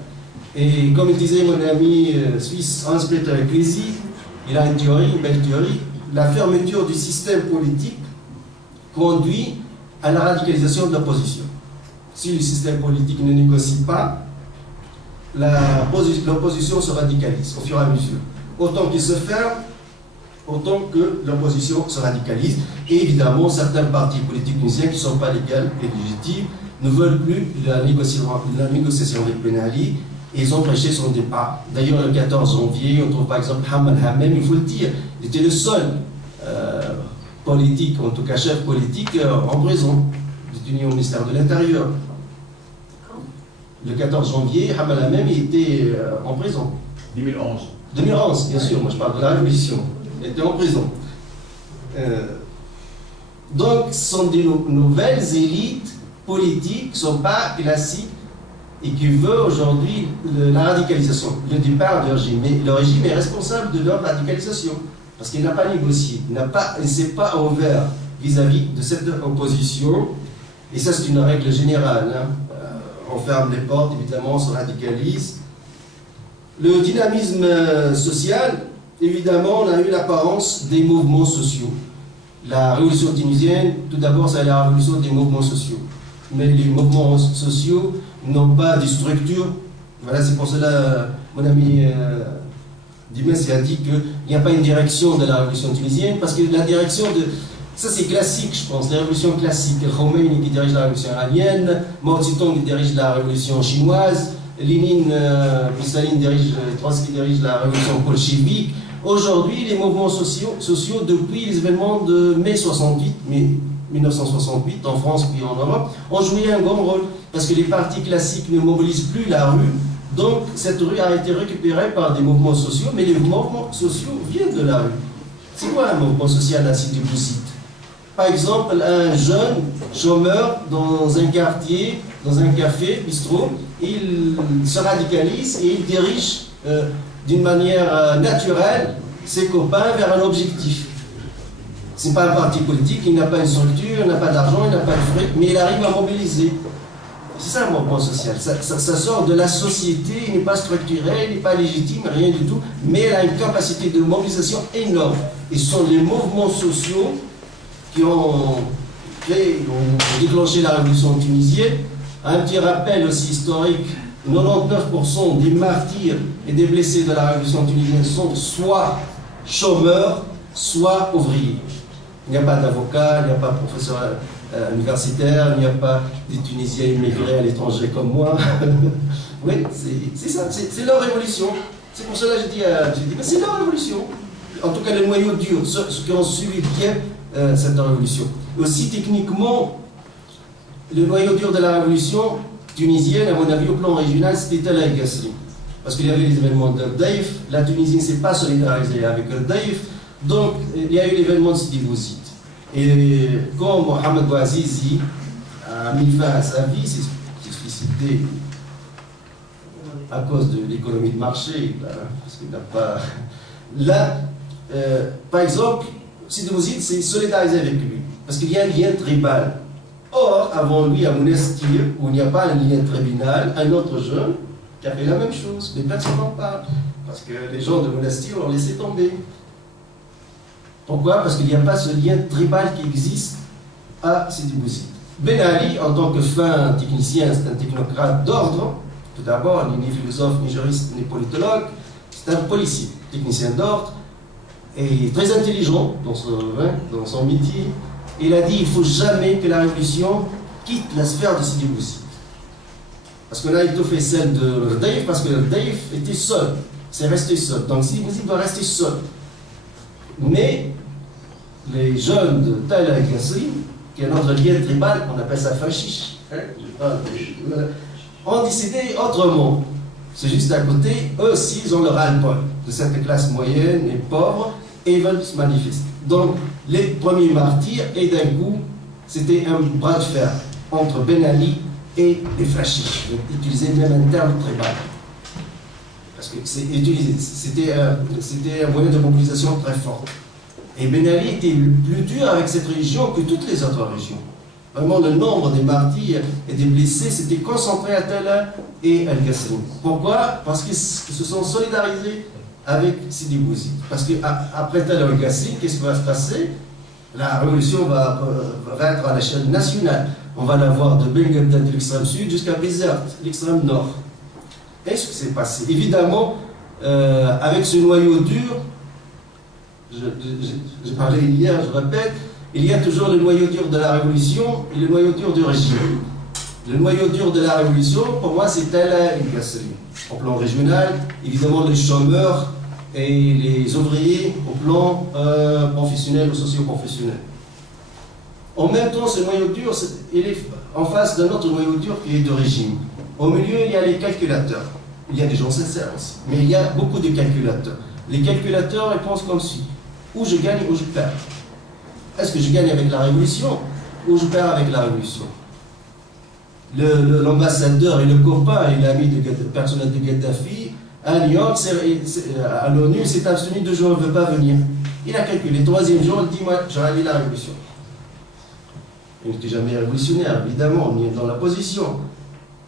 Et comme disait mon ami suisse Hans-Peter Ecclesi, il a une théorie, une belle théorie, la fermeture du système politique conduit à la radicalisation de l'opposition. Si le système politique ne négocie pas, l'opposition se radicalise au fur et à mesure. Autant qu'il se ferme, autant que l'opposition se radicalise. Et évidemment, certains partis politiques tunisiens qui ne sont pas légaux et légitimes ne veulent plus la négociation avec Ben Ali et ils ont prêché son départ. D'ailleurs, le 14 janvier, on trouve par exemple Hamad Hamem, il faut le dire, il était le seul politique, en tout cas chef politique, en prison, détenu au ministère de l'Intérieur. Le 14 janvier, Hamad Hamem était en prison. 2011. 2011, bien sûr, moi je parle de la Révolution. Il était en prison. Donc, ce sont des nouvelles élites politiques qui ne sont pas classiques et qui veulent aujourd'hui la radicalisation, le départ du régime. Mais le régime est responsable de leur radicalisation parce qu'il n'a pas négocié, il ne s'est pas ouvert vis-à-vis de cette opposition. Et ça, c'est une règle générale. Hein. On ferme les portes, évidemment, on se radicalise. Le dynamisme social, évidemment, on a eu l'apparence des mouvements sociaux. La révolution tunisienne, tout d'abord, c'est la révolution des mouvements sociaux. Mais les mouvements sociaux n'ont pas de structure. Voilà, c'est pour cela, mon ami Dimessi a dit qu'il n'y a pas une direction de la révolution tunisienne, parce que la direction de... Ça c'est classique, je pense, la révolution classique. Khomeini qui dirige la révolution iranienne, Mao Zedong qui dirige la révolution chinoise, Lénine, Staline dirige, Trotsky dirige la révolution bolchevique. Aujourd'hui, les mouvements sociaux, depuis les événements de mai 1968, en France puis en Europe, ont joué un grand rôle. Parce que les partis classiques ne mobilisent plus la rue, donc cette rue a été récupérée par des mouvements sociaux, mais les mouvements sociaux viennent de la rue. C'est quoi un mouvement social à Sidi Bouzid? Par exemple, un jeune chômeur dans un quartier, dans un café, bistrot, il se radicalise et il dirige d'une manière naturelle ses copains vers un objectif. Ce n'est pas un parti politique, il n'a pas une structure, il n'a pas d'argent, il n'a pas de fric, mais il arrive à mobiliser. C'est ça un mouvement social. Ça sort de la société, il n'est pas structuré, il n'est pas légitime, rien du tout, mais il a une capacité de mobilisation énorme. Et ce sont les mouvements sociaux qui ont déclenché la révolution tunisienne. Un petit rappel aussi historique, 99% des martyrs et des blessés de la révolution tunisienne sont soit chômeurs, soit ouvriers. Il n'y a pas d'avocat, il n'y a pas de professeur universitaire, il n'y a pas des Tunisiens immigrés à l'étranger comme moi. Oui, c'est ça, c'est leur révolution. C'est pour cela que j'ai dit, c'est leur révolution. En tout cas, les noyaux durs, ceux qui ont suivi bien cette révolution. Aussi, techniquement, le noyau dur de la révolution tunisienne, à mon avis, au plan régional, c'était Tala et Gassri. Parce qu'il y avait les événements de Daïf, la Tunisie ne s'est pas solidarisée avec Daïf, donc il y a eu l'événement de Sidi Bouzid. Et quand Mohamed Bouazizi a mis fin à sa vie, c'est explicité à cause de l'économie de marché, parce qu'il n'a pas... Là, par exemple, Sidi Bouzid s'est solidarisé avec lui, parce qu'il y a un lien tribal. Or, avant lui, à Monastir, où il n'y a pas un lien tribal, un autre jeune qui a fait la même chose, mais personne n'en parle, parce que les gens de Monastir l'ont laissé tomber. Pourquoi? Parce qu'il n'y a pas ce lien tribal qui existe à Sidi Bouzid. Ben Ali, en tant que fin technicien, c'est un technocrate d'ordre. Tout d'abord, il n'est ni philosophe, ni juriste, ni politologue. C'est un policier, technicien d'ordre, et très intelligent dans son métier. Il a dit il ne faut jamais que la révolution quitte la sphère de Sidi Bouzid. Parce qu'on a étoffé celle de Daïf, parce que Daïf était seul. C'est resté seul. Donc Sidi Bouzid doit rester seul. Mais les jeunes de Tala et Gassri, qui est notre lien tribal, on appelle ça fashish, ont décidé autrement. C'est juste à côté, eux aussi, ils ont le ras-le-bol de cette classe moyenne et pauvre, et ils veulent se manifester. Donc, les premiers martyrs, et d'un coup, c'était un bras de fer entre Ben Ali et les fascistes. Utiliser même un terme tribal. Parce que c'était un moyen de mobilisation très fort. Et Ben Ali était plus dur avec cette région que toutes les autres régions. Vraiment, le nombre des martyrs et des blessés s'était concentré à Tala et Al-Gassri. Pourquoi? Parce qu'ils se sont solidarisés avec Sidi Bouzid. Parce qu'après Tala et Al-Gassri, qu'est-ce qui va se passer? La révolution va être à l'échelle nationale. On va la voir de Belgrade, de l'extrême sud, jusqu'à Bizerte, l'extrême nord. Et ce qui s'est passé? Évidemment, avec ce noyau dur, j'ai parlé hier, je répète, il y a toujours le noyau dur de la révolution et le noyau dur du régime. Le noyau dur de la révolution, pour moi, c'est Tala et Gassri. Au plan régional, évidemment, les chômeurs et les ouvriers au plan professionnel ou socio-professionnel. En même temps, ce noyau dur, il est en face d'un autre noyau dur qui est de régime. Au milieu, il y a les calculateurs. Il y a des gens sincères aussi, mais il y a beaucoup de calculateurs. Les calculateurs, ils pensent comme si, ou je gagne ou je perds. Est-ce que je gagne avec la révolution ou je perds avec la révolution? L'ambassadeur et le copain et l'ami personnel de Gaddafi, à New York, à l'ONU, s'est abstenu 2 jours, il ne veut pas venir. Il a calculé. 3e jour, il dit moi, j'aurais mis la révolution. Il n'était jamais révolutionnaire, évidemment, on est dans la position.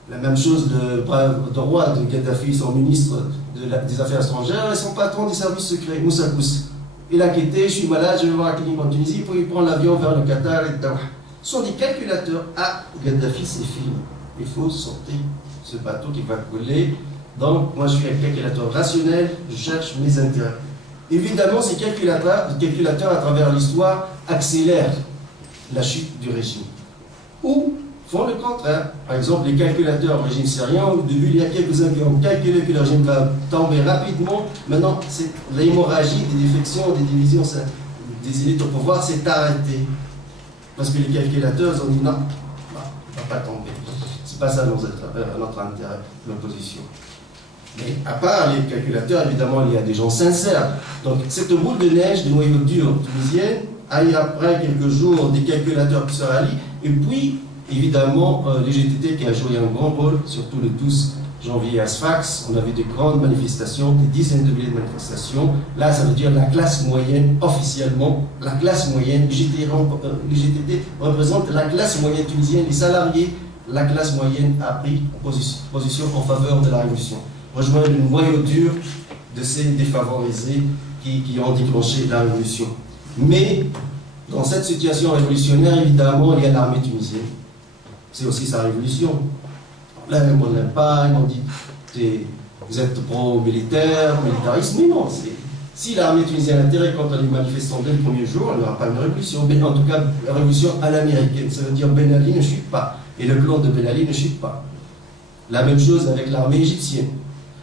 La même chose, le roi de Gaddafi, son ministre des Affaires étrangères, et son patron des services secrets, Moussa Kous. Il a quitté, je suis malade, je vais voir la clinique en Tunisie, puis il prend l'avion vers le Qatar et Doha. Ce sont des calculateurs. Ah, Gaddafi, c'est fini. Il faut sortir ce bateau qui va couler. Donc, moi, je suis un calculateur rationnel, je cherche mes intérêts. Évidemment, ces calculateurs, à travers l'histoire, accélèrent la chute du régime. Ou font le contraire. Par exemple, les calculateurs au régime syrien, au début, il y a quelques-uns qui ont calculé que le régime va tomber rapidement. Maintenant, l'hémorragie des défections, des divisions des élites au pouvoir s'est arrêtée. Parce que les calculateurs ont dit non, il ne va pas tomber. Ce n'est pas ça notre intérêt, l'opposition. Mais à part les calculateurs, évidemment, il y a des gens sincères. Donc, cette boule de neige de noyau dur tunisienne a eu après quelques jours des calculateurs qui se rallient. Et puis, évidemment, les GTT qui a joué un grand rôle, surtout le 12 janvier à Sfax. On a vu des grandes manifestations, des dizaines de milliers de manifestations. Là, ça veut dire la classe moyenne, officiellement, la classe moyenne. Les GTT représentent la classe moyenne tunisienne, les salariés. La classe moyenne a pris position en faveur de la révolution. Rejoindre le noyau dur de ces défavorisés qui ont déclenché la révolution. Mais, dans cette situation révolutionnaire, évidemment, il y a l'armée tunisienne. C'est aussi sa révolution. Là, on n'aime pas, on dit vous êtes pro-militaire, militariste, mais non. Si l'armée tunisienne a intérêt contre les manifestants dès le premier jour, il n'y aura pas une révolution. Mais en tout cas, une révolution à l'américaine. Ça veut dire Ben Ali ne chute pas. Et le clan de Ben Ali ne chute pas. La même chose avec l'armée égyptienne.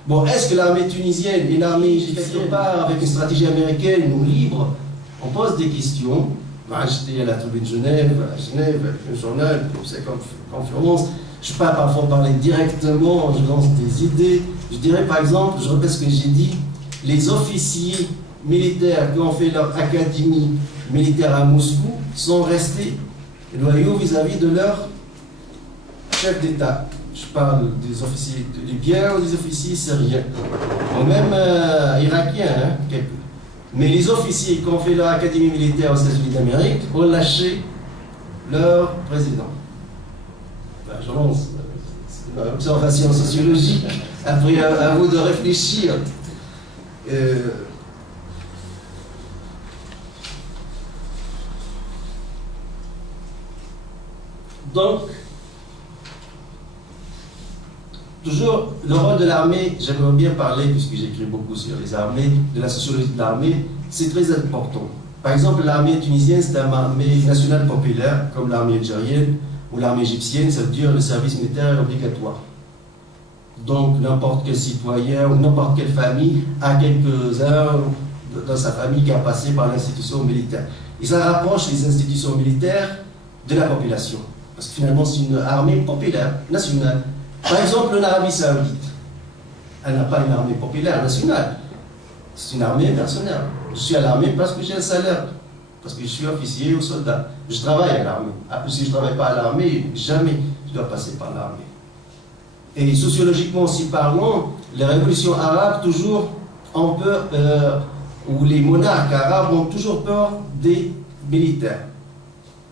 Bon, est-ce que l'armée tunisienne et l'armée égyptienne partent avec une stratégie américaine ou libre? On pose des questions. J'étais à la tribune de Genève, avec un journal, comme c'est comme conférence. Je ne peux pas parfois parler directement, je lance des idées. Je dirais par exemple, je répète ce que j'ai dit, les officiers militaires qui ont fait leur académie militaire à Moscou sont restés loyaux vis-à-vis de leur chef d'État. Je parle des officiers libyens ou des officiers syriens, ou même irakiens, hein, quelques. Mais les officiers qui ont fait leur académie militaire aux États-Unis d'Amérique ont lâché leur président. Ben, je lance une observation sociologique. Après, à vous de réfléchir. Donc, toujours, le rôle de l'armée, j'aimerais bien parler, puisque j'écris beaucoup sur les armées, de la sociologie de l'armée, c'est très important. Par exemple, l'armée tunisienne, c'est une armée nationale populaire, comme l'armée algérienne ou l'armée égyptienne, ça veut dire le service militaire est obligatoire. Donc, n'importe quel citoyen ou n'importe quelle famille a quelques-uns dans sa famille qui a passé par l'institution militaire. Et ça rapproche les institutions militaires de la population. Parce que finalement, c'est une armée populaire, nationale. Par exemple, l'Arabie Saoudite, elle n'a pas une armée populaire nationale, c'est une armée mercenaire. Je suis à l'armée parce que j'ai un salaire, parce que je suis officier ou soldat. Je travaille à l'armée. Si je ne travaille pas à l'armée, jamais je dois passer par l'armée. Et sociologiquement aussi parlant, les révolutions arabes toujours ont peur, ou les monarques arabes ont toujours peur des militaires.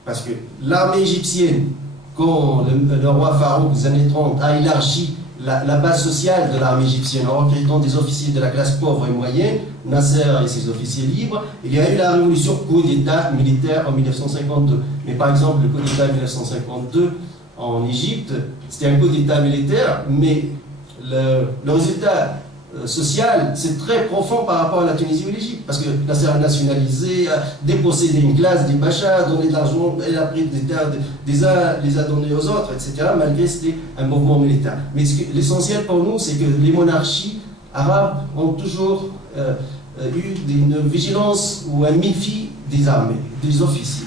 Parce que l'armée égyptienne, quand le roi Farouk des années 30 a élargi la base sociale de l'armée égyptienne en recrutant des officiers de la classe pauvre et moyenne, Nasser et ses officiers libres, il y a eu la révolution coup d'État militaire en 1952. Mais par exemple, le coup d'État 1952 en Égypte, c'était un coup d'État militaire, mais le résultat social, c'est très profond par rapport à la Tunisie ou l'Égypte, parce que Nasser a nationalisé, a dépossédé une classe, des bachas, donné de l'argent, elle a pris des terres des uns, les a donnés aux autres, etc., malgré que c'était un mouvement militaire. Mais l'essentiel pour nous, c'est que les monarchies arabes ont toujours eu une vigilance ou un méfie des armées, des officiers.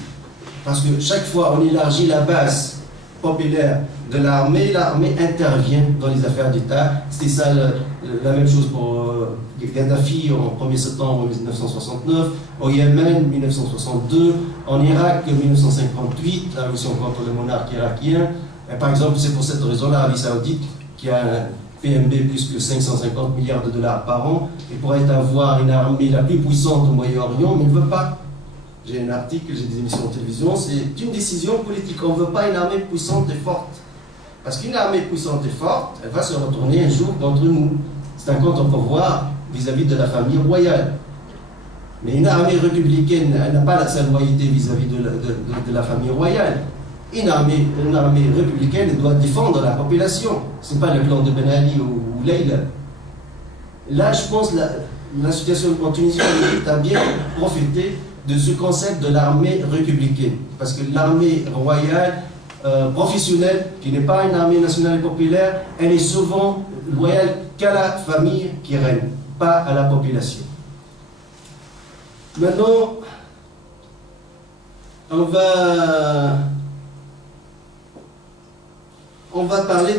Parce que chaque fois on élargit la base populaire de l'armée intervient dans les affaires d'État. C'était ça la même chose pour Gaddafi en 1er septembre 1969, au Yémen 1962, en Irak 1958, la révolution contre le monarque irakien. Et par exemple, c'est pour cette raison l'Arabie Saoudite, qui a un PNB plus que 550 milliards de dollars par an, et pourrait avoir une armée la plus puissante au Moyen-Orient, mais ne veut pas. J'ai un article, j'ai des émissions de télévision, c'est une décision politique. On ne veut pas une armée puissante et forte. Parce qu'une armée puissante et forte, elle va se retourner un jour contre nous. C'est un contre-pouvoir vis-à-vis de la famille royale. Mais une armée républicaine, elle n'a pas sa loyauté vis-à-vis de la famille royale. Une armée républicaine doit défendre la population. Ce n'est pas le clan de Ben Ali ou Leila. là, je pense que la situation en Tunisie a bien profité de ce concept de l'armée républicaine. Parce que l'armée royale, professionnelle, qui n'est pas une armée nationale et populaire, elle est souvent loyale qu'à la famille qui règne, pas à la population. Maintenant, on va parler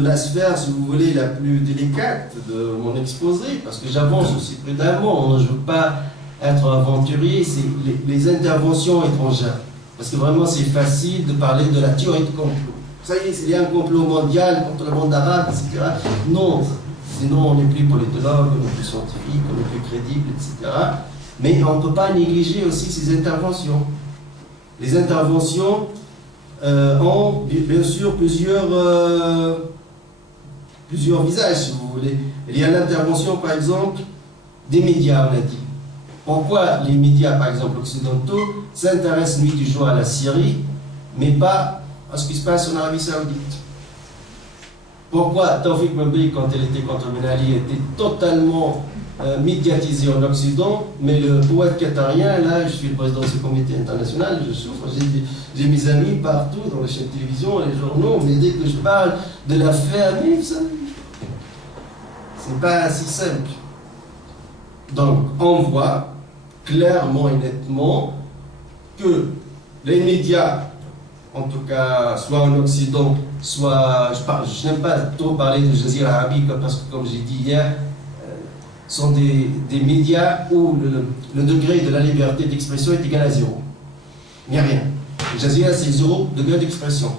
la sphère, si vous voulez, la plus délicate de mon exposé, parce que j'avance aussi prudemment, je ne veux pas être aventurier, c'est les interventions étrangères. Parce que vraiment, c'est facile de parler de la théorie de complot. Ça y est, il y a un complot mondial contre le monde arabe, etc. Non, sinon on n'est plus politologue, on n'est plus scientifique, on n'est plus crédible, etc. Mais on ne peut pas négliger aussi ces interventions. Les interventions ont bien sûr plusieurs visages, si vous voulez. Il y a l'intervention, par exemple, des médias, on a dit. Pourquoi les médias, par exemple, occidentaux, s'intéressent nuit du jour à la Syrie, mais pas à ce qui se passe en Arabie Saoudite? Pourquoi Taoufik Boumediene, quand elle était contre Ben Ali, était totalement médiatisé en Occident, mais le poète qatarien, là, je suis le président de ce comité international, je souffre, j'ai mes amis partout, dans les chaînes de télévision, les journaux, mais dès que je parle de l'affaire, c'est pas si simple. Donc, on voit clairement et nettement que les médias, en tout cas, soit en Occident, soit, je n'aime pas trop parler de Jazira Arabique, parce que comme j'ai dit hier, sont des médias où le degré de la liberté d'expression est égal à 0. Il n'y a rien. Jazira, c'est 0 degré d'expression.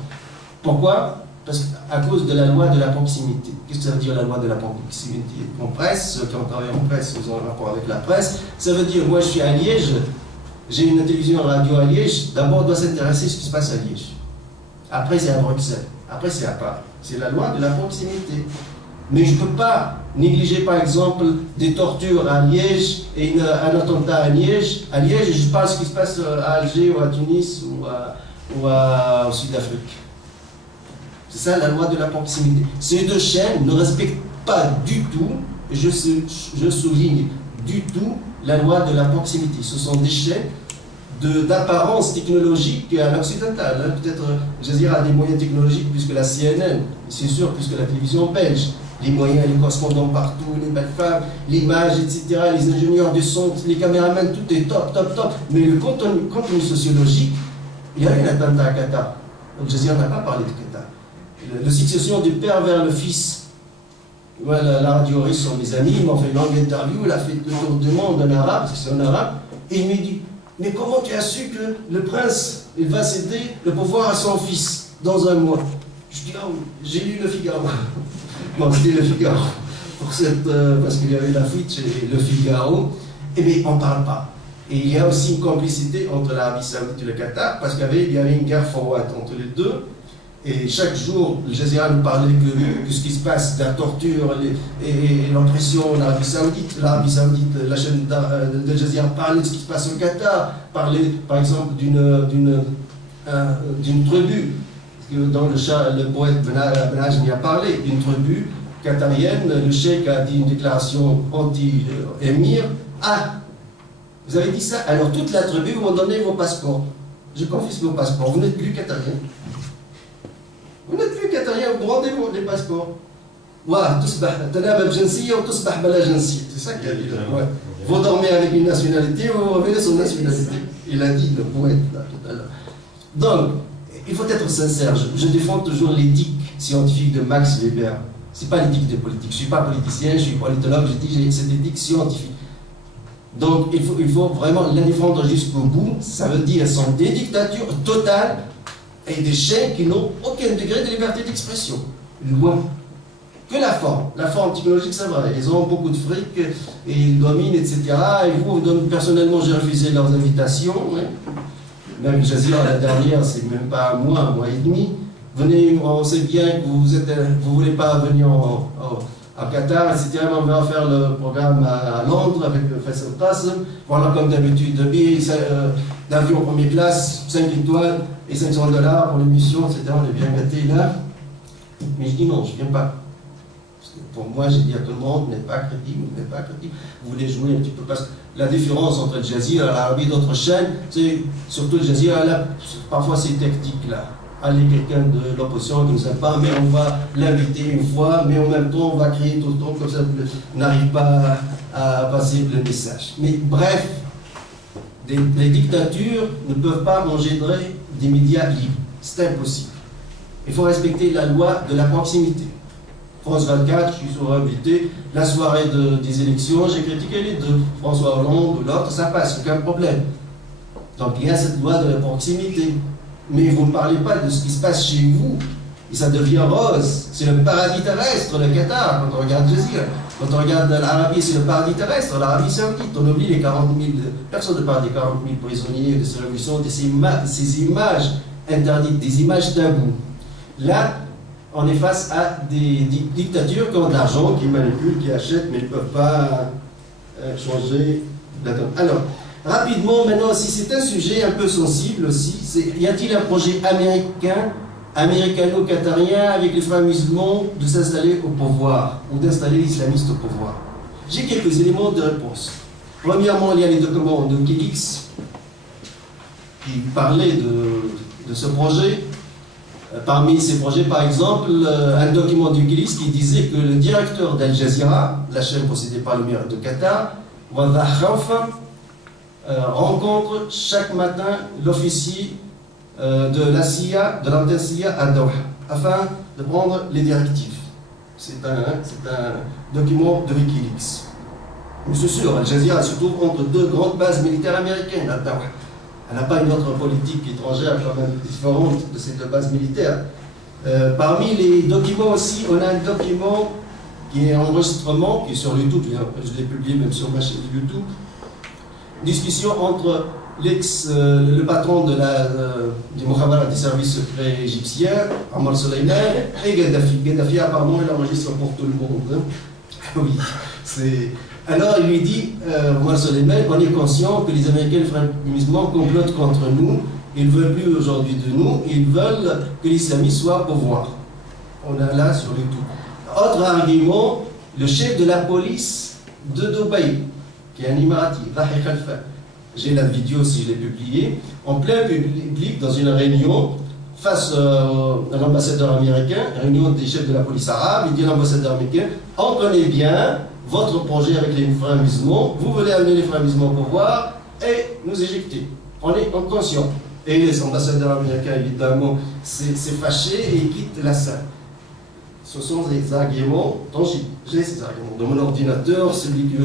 Pourquoi? Parce qu'à cause de la loi de la proximité. Qu'est-ce que ça veut dire la loi de la proximité? En presse, ceux qui ont travaillé en presse, ils ont un rapport avec la presse. Ça veut dire, moi je suis à Liège, j'ai une télévision radio à Liège, d'abord on doit s'intéresser à ce qui se passe à Liège. Après c'est à Bruxelles, après c'est à Paris. C'est la loi de la proximité. Mais je ne peux pas négliger par exemple des tortures à Liège et un attentat à Liège. À Liège, je parle de ce qui se passe à Alger ou à Tunis ou au Sud-Afrique. C'est ça la loi de la proximité. Ces deux chaînes ne respectent pas du tout, je souligne, du tout la loi de la proximité. Ce sont des chaînes d'apparence technologique à l'occidental. Peut-être Jazira a des moyens technologiques plus que la CNN, c'est sûr, plus que la télévision belge. Les moyens, les correspondants partout, les belles femmes, l'image, etc., les ingénieurs du son, les caméramans, tout est top, top, top. Mais le contenu sociologique, il y a un attentat à Qatar. Donc Jazira n'a pas parlé de Qatar. La succession du père vers le fils. Voilà, la radio russe sont mes amis, ils m'ont fait une longue interview, il a fait le tour du monde en arabe, parce que c'est en arabe, et il me dit, mais comment tu as su que le prince, il va céder le pouvoir à son fils dans un mois? Je dis, oh, j'ai lu le Figaro. Bon, c'était le Figaro, parce qu'il y avait la fuite chez le Figaro, et bien on ne parle pas. Et il y a aussi une complicité entre l'Arabie Saoudite et le Qatar, parce qu'il y avait une guerre froide entre les deux. Et chaque jour, le Jazira nous parlait de ce qui se passe, de la torture et l'oppression en Arabie Saoudite. L'Arabie Saoudite, la chaîne de Jazira parlait de ce qui se passe au Qatar, parlait par exemple d'une tribu, dont le poète Ben Ajmi a parlé, d'une tribu qatarienne. Le cheikh a dit une déclaration anti-émir. Ah, vous avez dit ça? Alors toute la tribu vous m'ont donné vos passeports. Je confisque vos passeports, vous n'êtes plus qatarien. Vous n'êtes plus qatarien, vous rendez les passeports. C'est ça qu'il a dit. Ouais. Vous dormez avec une nationalité, vous revenez sur nationalité. Il a dit le poète là, tout à l'heure. Donc, il faut être sincère. Je défends toujours l'éthique scientifique de Max Weber. Ce n'est pas l'éthique des politiques. Je ne suis pas politicien, je suis politologue, je dis c'est l'éthique scientifique. Donc, il faut vraiment la défendre jusqu'au bout. Ça veut dire sont des dictatures totales et des chaînes qui n'ont aucun degré de liberté d'expression. Loin. Que la forme technologique, ça va. Ils ont beaucoup de fric et ils dominent, etc. Et vous, personnellement, j'ai refusé leurs invitations. Ouais. Même Jazira, la dernière, c'est même pas un mois et demi. Venez, on sait bien que vous ne voulez pas venir à Qatar, etc. On va faire le programme à Londres avec Faisal Qasem. Voilà, comme d'habitude, d'avion première classe, 5 étoiles et $500 pour l'émission, etc. On est bien gâtés là. Mais je dis non, je ne viens pas. Pour moi, j'ai dit à tout le monde, vous n'êtes pas crédible, vous n'êtes pas crédible. Vous voulez jouer un petit peu, parce que la différence entre le Jazeera, l'Arabie et d'autres chaînes, c'est surtout le Jazeera, là, parfois c'est tactique là. Allez, quelqu'un de l'opposition qui ne sait pas, mais on va l'inviter une fois, mais en même temps on va crier tout le temps, comme ça on n'arrive pas à passer le message. Mais bref, les dictatures ne peuvent pas engendrer des médias libres. C'est impossible. Il faut respecter la loi de la proximité. France 24, je suis souvent invité, la soirée des élections, j'ai critiqué les deux, François Hollande ou l'autre, ça passe, aucun problème. Donc il y a cette loi de la proximité. Mais vous ne parlez pas de ce qui se passe chez vous, et ça devient rose. C'est le paradis terrestre, le Qatar, quand on regarde Jazeera. Quand on regarde l'Arabie, c'est le paradis terrestre, l'Arabie Saoudite. On oublie les 40 000, personne ne parle des 40 000 prisonniers de ces révolutions, de ces images interdites, des images taboues. Là, on est face à des dictatures qui ont de l'argent, qui manipulent, qui achètent, mais ils ne peuvent pas changer la donne. Alors, rapidement, maintenant, si c'est un sujet un peu sensible aussi, y a-t-il un projet américano-qatarien avec les frères musulmans de s'installer au pouvoir ou d'installer les islamistes au pouvoir? J'ai quelques éléments de réponse. Premièrement, il y a les documents de Wikileaks qui parlaient de ce projet. Parmi ces projets, par exemple, un document de Wikileaks qui disait que le directeur d'Al Jazeera, la chaîne possédée par l'émir de Qatar, Waddah Khaufa, rencontre chaque matin l'officier de la CIA, de l'antenne CIA à Doha, afin de prendre les directives. C'est un document de Wikileaks. Mais c'est sûr, Al Jazeera se trouve entre deux grandes bases militaires américaines à Doha. Elle n'a pas une autre politique étrangère quand même différente de ces deux bases militaires. Parmi les documents aussi, on a un document qui est un enregistrement, qui est sur YouTube, je l'ai publié même sur ma chaîne YouTube, discussion entre le patron du Mukhabarat des services secrets égyptiens, Ammar Soleiman, et Gaddafi. Gaddafi, apparemment, il enregistre pour tout le monde. Hein. Oui, alors il lui dit, Ammar Soleiman, qu'on est conscient que les Américains et les frères musulmans complotent contre nous, ils ne veulent plus aujourd'hui de nous, ils veulent que l'islamisme soit au pouvoir. On a là sur YouTube. Autre argument, le chef de la police de Dubaï, qui est un Émirati, Zahi Khalfa. J'ai la vidéo si je l'ai publiée, en plein public, dans une réunion, face à l'ambassadeur américain, réunion des chefs de la police arabe, il dit à l'ambassadeur américain, on connaît bien votre projet avec les frères musulmans, vous voulez amener les frères musulmans au pouvoir et nous éjecter. On est conscient. Et les ambassadeurs américains, évidemment, s'est fâché et ils quittent la salle. Ce sont des arguments tangibles. J'ai ces arguments dans mon ordinateur, celui que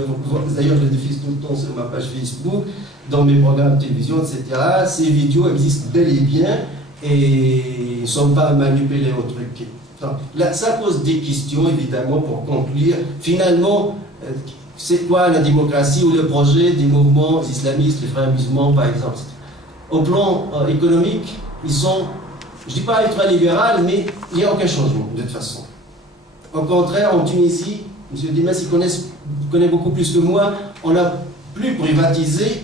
d'ailleurs je le diffuse tout le temps sur ma page Facebook, dans mes programmes de télévision, etc. Ces vidéos existent bel et bien et ne sont pas manipulées au truc. Donc, là, ça pose des questions, évidemment, pour conclure. Finalement, c'est quoi la démocratie ou le projet des mouvements islamistes, les frères musulmans, par exemple? Au plan économique, ils sont, je ne dis pas ultra-libéral, mais il n'y a aucun changement, de toute façon. Au contraire, en Tunisie, M. Dimas, il connaît beaucoup plus que moi, on n'a plus privatisé,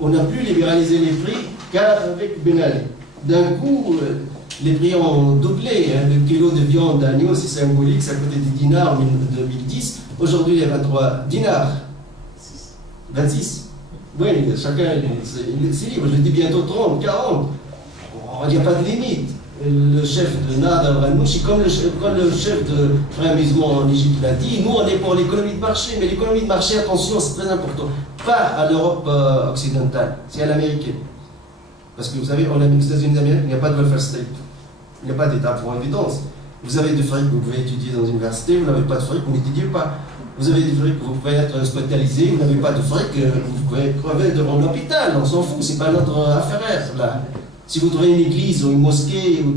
on n'a plus libéralisé les prix qu'avec Ben Ali. D'un coup, les prix ont doublé. Hein. Le kilo de viande d'agneau, c'est symbolique, ça coûtait des dinars en 2010. Aujourd'hui, il y a 23 dinars. 26. Oui, chacun, c'est libre. Je dis bientôt 30, 40. Il n'y a pas de limite. Le chef de Nad al-Ranouchi, comme le chef de Frères musulmans en Égypte l'a dit, nous on est pour l'économie de marché, mais l'économie de marché, attention, c'est très important. Pas à l'Europe occidentale, c'est à l'américaine. Parce que vous savez, aux États-Unis d'Amérique, il n'y a pas de welfare state. Il n'y a pas d'État pour évidence. Vous avez du fric, vous pouvez étudier dans une université, vous n'avez pas de fric, vous n'étudiez pas. Vous avez du fric, vous pouvez être hospitalisé, vous n'avez pas de fric, vous pouvez crever devant l'hôpital, on s'en fout, c'est pas notre affaire là. Si vous trouvez une église ou une mosquée ou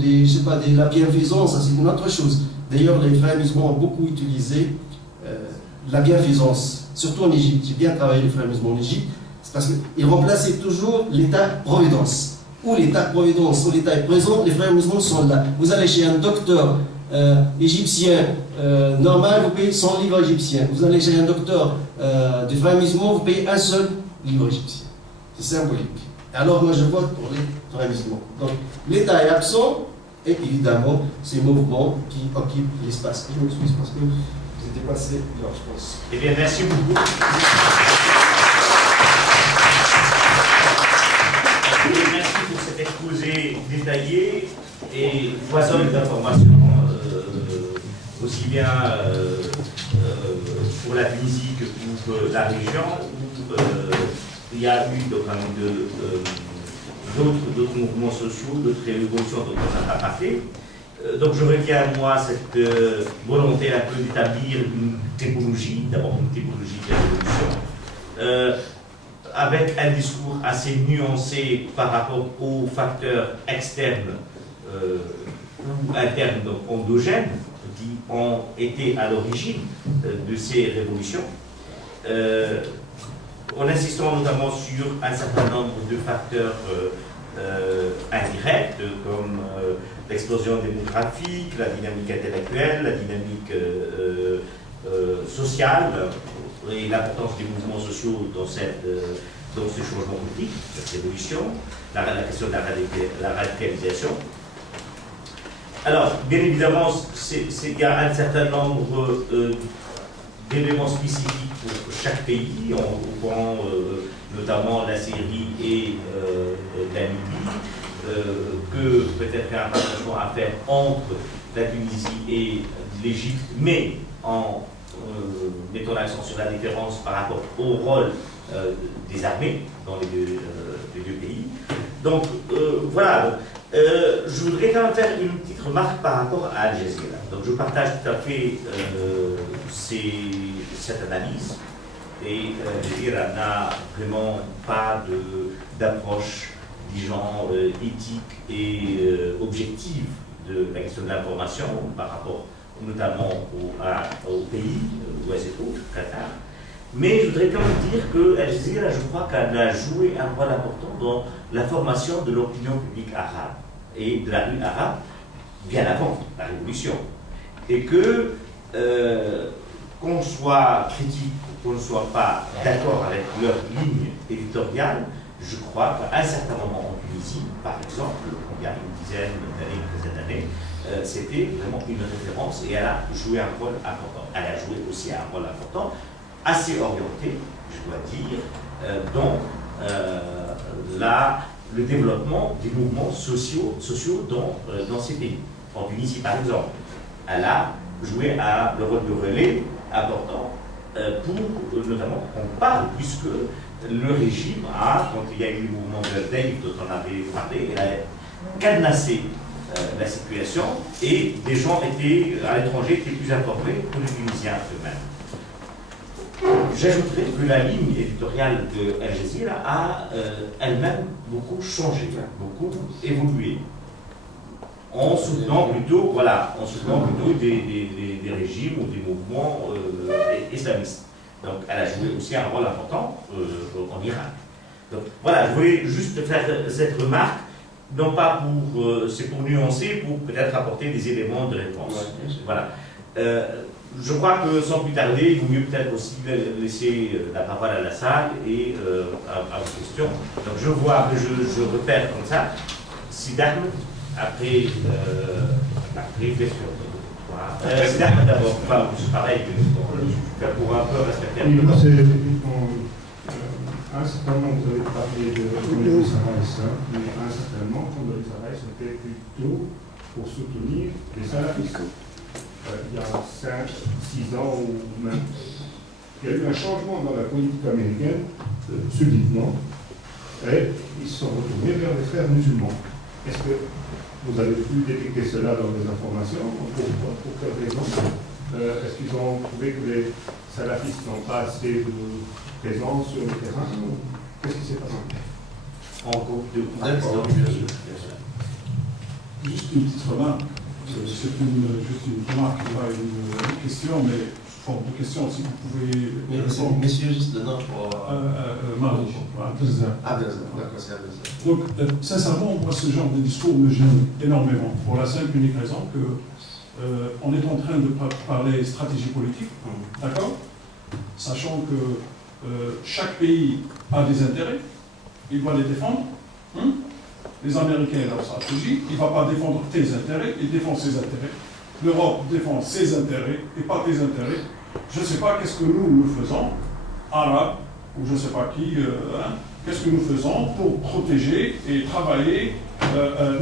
la bienfaisance, ça c'est une autre chose. D'ailleurs, les frères musulmans ont beaucoup utilisé la bienfaisance, surtout en Égypte. J'ai bien travaillé les frères musulmans en Égypte, c'est parce qu'ils remplaçaient toujours l'État-providence. Où l'État-providence, où l'État est présent, les frères musulmans sont là. Vous allez chez un docteur égyptien normal, vous payez 100 livres égyptiens. Vous allez chez un docteur des frères musulmans, vous payez un seul livre égyptien. C'est symbolique. Alors moi je vote pour les frères musulmans. Donc l'État est absent et évidemment ces mouvements qui occupent l'espace. Je m'excuse parce que dépassé leur réponse. Eh bien, merci beaucoup. Merci pour cet exposé détaillé et foisonne d'informations, aussi bien pour la Tunisie que pour la région, où il y a eu d'autres mouvements sociaux, d'autres révolutions dont on n'a pas parlé. Donc je retiens à moi cette volonté un peu d'établir une typologie, d'abord une typologie de la révolution, avec un discours assez nuancé par rapport aux facteurs externes ou internes, donc endogènes, qui ont été à l'origine de ces révolutions, en insistant notamment sur un certain nombre de facteurs indirects, comme l'explosion démographique, la dynamique intellectuelle, la dynamique sociale, et l'importance des mouvements sociaux dans ce changement politique, cette révolution, la question de la radicalisation. Alors, bien évidemment, il y a un certain nombre d'éléments spécifiques pour chaque pays. On prend notamment la Syrie et la Libye, que peut-être un rapprochement à faire entre la Tunisie et l'Égypte, mais en mettant l'accent sur la différence par rapport au rôle des armées dans les deux pays. Donc voilà, je voudrais quand même faire une petite remarque par rapport à Al Jazeera. Donc je partage tout à fait cette analyse, et Al Jazeera n'a vraiment pas d'approche, disons, éthique et objective de la question de l'information par rapport notamment au pays, l'Ouest et autres, Qatar. Mais je voudrais quand même dire que Al Jazeera, je crois qu'elle a joué un rôle important dans la formation de l'opinion publique arabe et de la rue arabe bien avant la révolution. Et que, qu'on soit critique ou qu'on ne soit pas d'accord avec leur ligne éditoriale, je crois qu'à un certain moment en Tunisie, par exemple, il y a une dizaine d'années, une dizaine d'années, c'était vraiment une référence et elle a joué un rôle important. Elle a joué aussi un rôle important, assez orienté, je dois dire, dans le développement des mouvements sociaux dans ces pays. En Tunisie, par exemple, elle a joué le rôle de relais important pour, notamment, on parle, puisque le régime a, quand il y a eu le mouvement de Dave dont on avait parlé, il a cadenassé la situation et des gens à l'étranger étaient plus informés que les Tunisiens eux-mêmes. J'ajouterais que la ligne éditoriale de Al Jazeera a elle-même beaucoup changé, beaucoup évolué, en soutenant plutôt, des régimes ou des mouvements islamistes. Donc elle a joué aussi un rôle important en Irak. Donc voilà, je voulais juste faire cette remarque, non pas pour, c'est pour nuancer, pour peut-être apporter des éléments de réponse. Ouais, voilà. Je crois que sans plus tarder, il vaut mieux peut-être aussi laisser la parole à la salle et à vos questions. Donc je repère comme ça, Sidarme, après question. Sidarme d'abord, pas pareil, pour un peu respecter un peu. À un certain moment, vous avez parlé de Condoleezza Rice, mais à un certain moment, Condoleezza Rice était plutôt pour soutenir les salafistes. Il y a 5, 6 ans ou même. Il y a eu un changement dans la politique américaine, subitement, et ils se sont retournés vers les frères musulmans. Est-ce que vous avez pu détecter cela dans les informations? Pour quelle raison? Est-ce qu'ils ont trouvé que les salafistes n'ont pas assez de présence sur le terrain? Qu'est-ce qui s'est passé? En groupe de Juste une petite remarque. C'est juste une remarque, pas une question, mais forme de question, si vous pouvez. Messieurs, juste le nom pour. Marie, à Bezzard. D'accord, c'est à Bezzard. Donc, sincèrement, moi, ce genre de discours me gêne énormément, pour la simple et unique raison que on est en train de parler stratégie politique, d'accord? Sachant que chaque pays a des intérêts, il doit les défendre. Les Américains ont leur stratégie, il ne va pas défendre tes intérêts, il défend ses intérêts. L'Europe défend ses intérêts et pas tes intérêts. je ne sais pas qu'est-ce que nous faisons, arabes, ou je ne sais pas qui, qu'est-ce que nous faisons pour protéger et travailler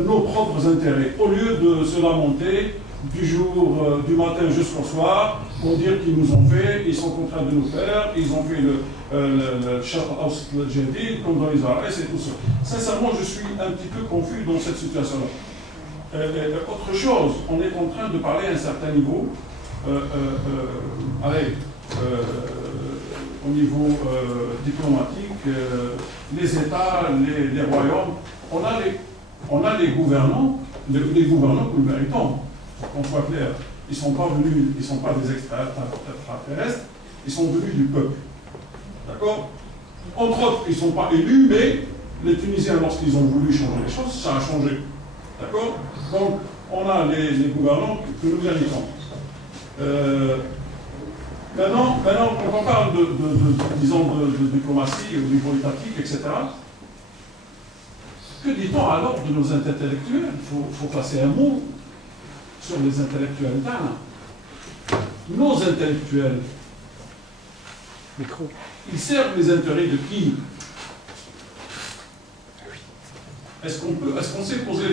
nos propres intérêts, au lieu de se lamenter du matin jusqu'au soir, pour dire qu'ils nous ont fait, ils sont contraints de nous faire, ils ont fait le Sharq al-Jadid, comme dans les arrêts, et tout ça. Sincèrement, je suis un petit peu confus dans cette situation-là. Autre chose, on est en train de parler à un certain niveau, au niveau diplomatique, les États, les royaumes, on a les gouvernants que nous méritons, qu'on soit clair. Ils ne sont pas venus, ils ne sont pas des extraterrestres, ils sont venus du peuple. D'accord? Entre autres, ils ne sont pas élus, mais les Tunisiens, lorsqu'ils ont voulu changer les choses, ça a changé. D'accord? Donc, on a les gouvernants que nous méritons. Maintenant, quand on parle de diplomatie au niveau étatique, etc., que dit-on alors de nos intellectuels? Il faut passer un mot sur les intellectuels d'Anna. Nos intellectuels, ils servent les intérêts de qui? Est-ce qu'on s'est posé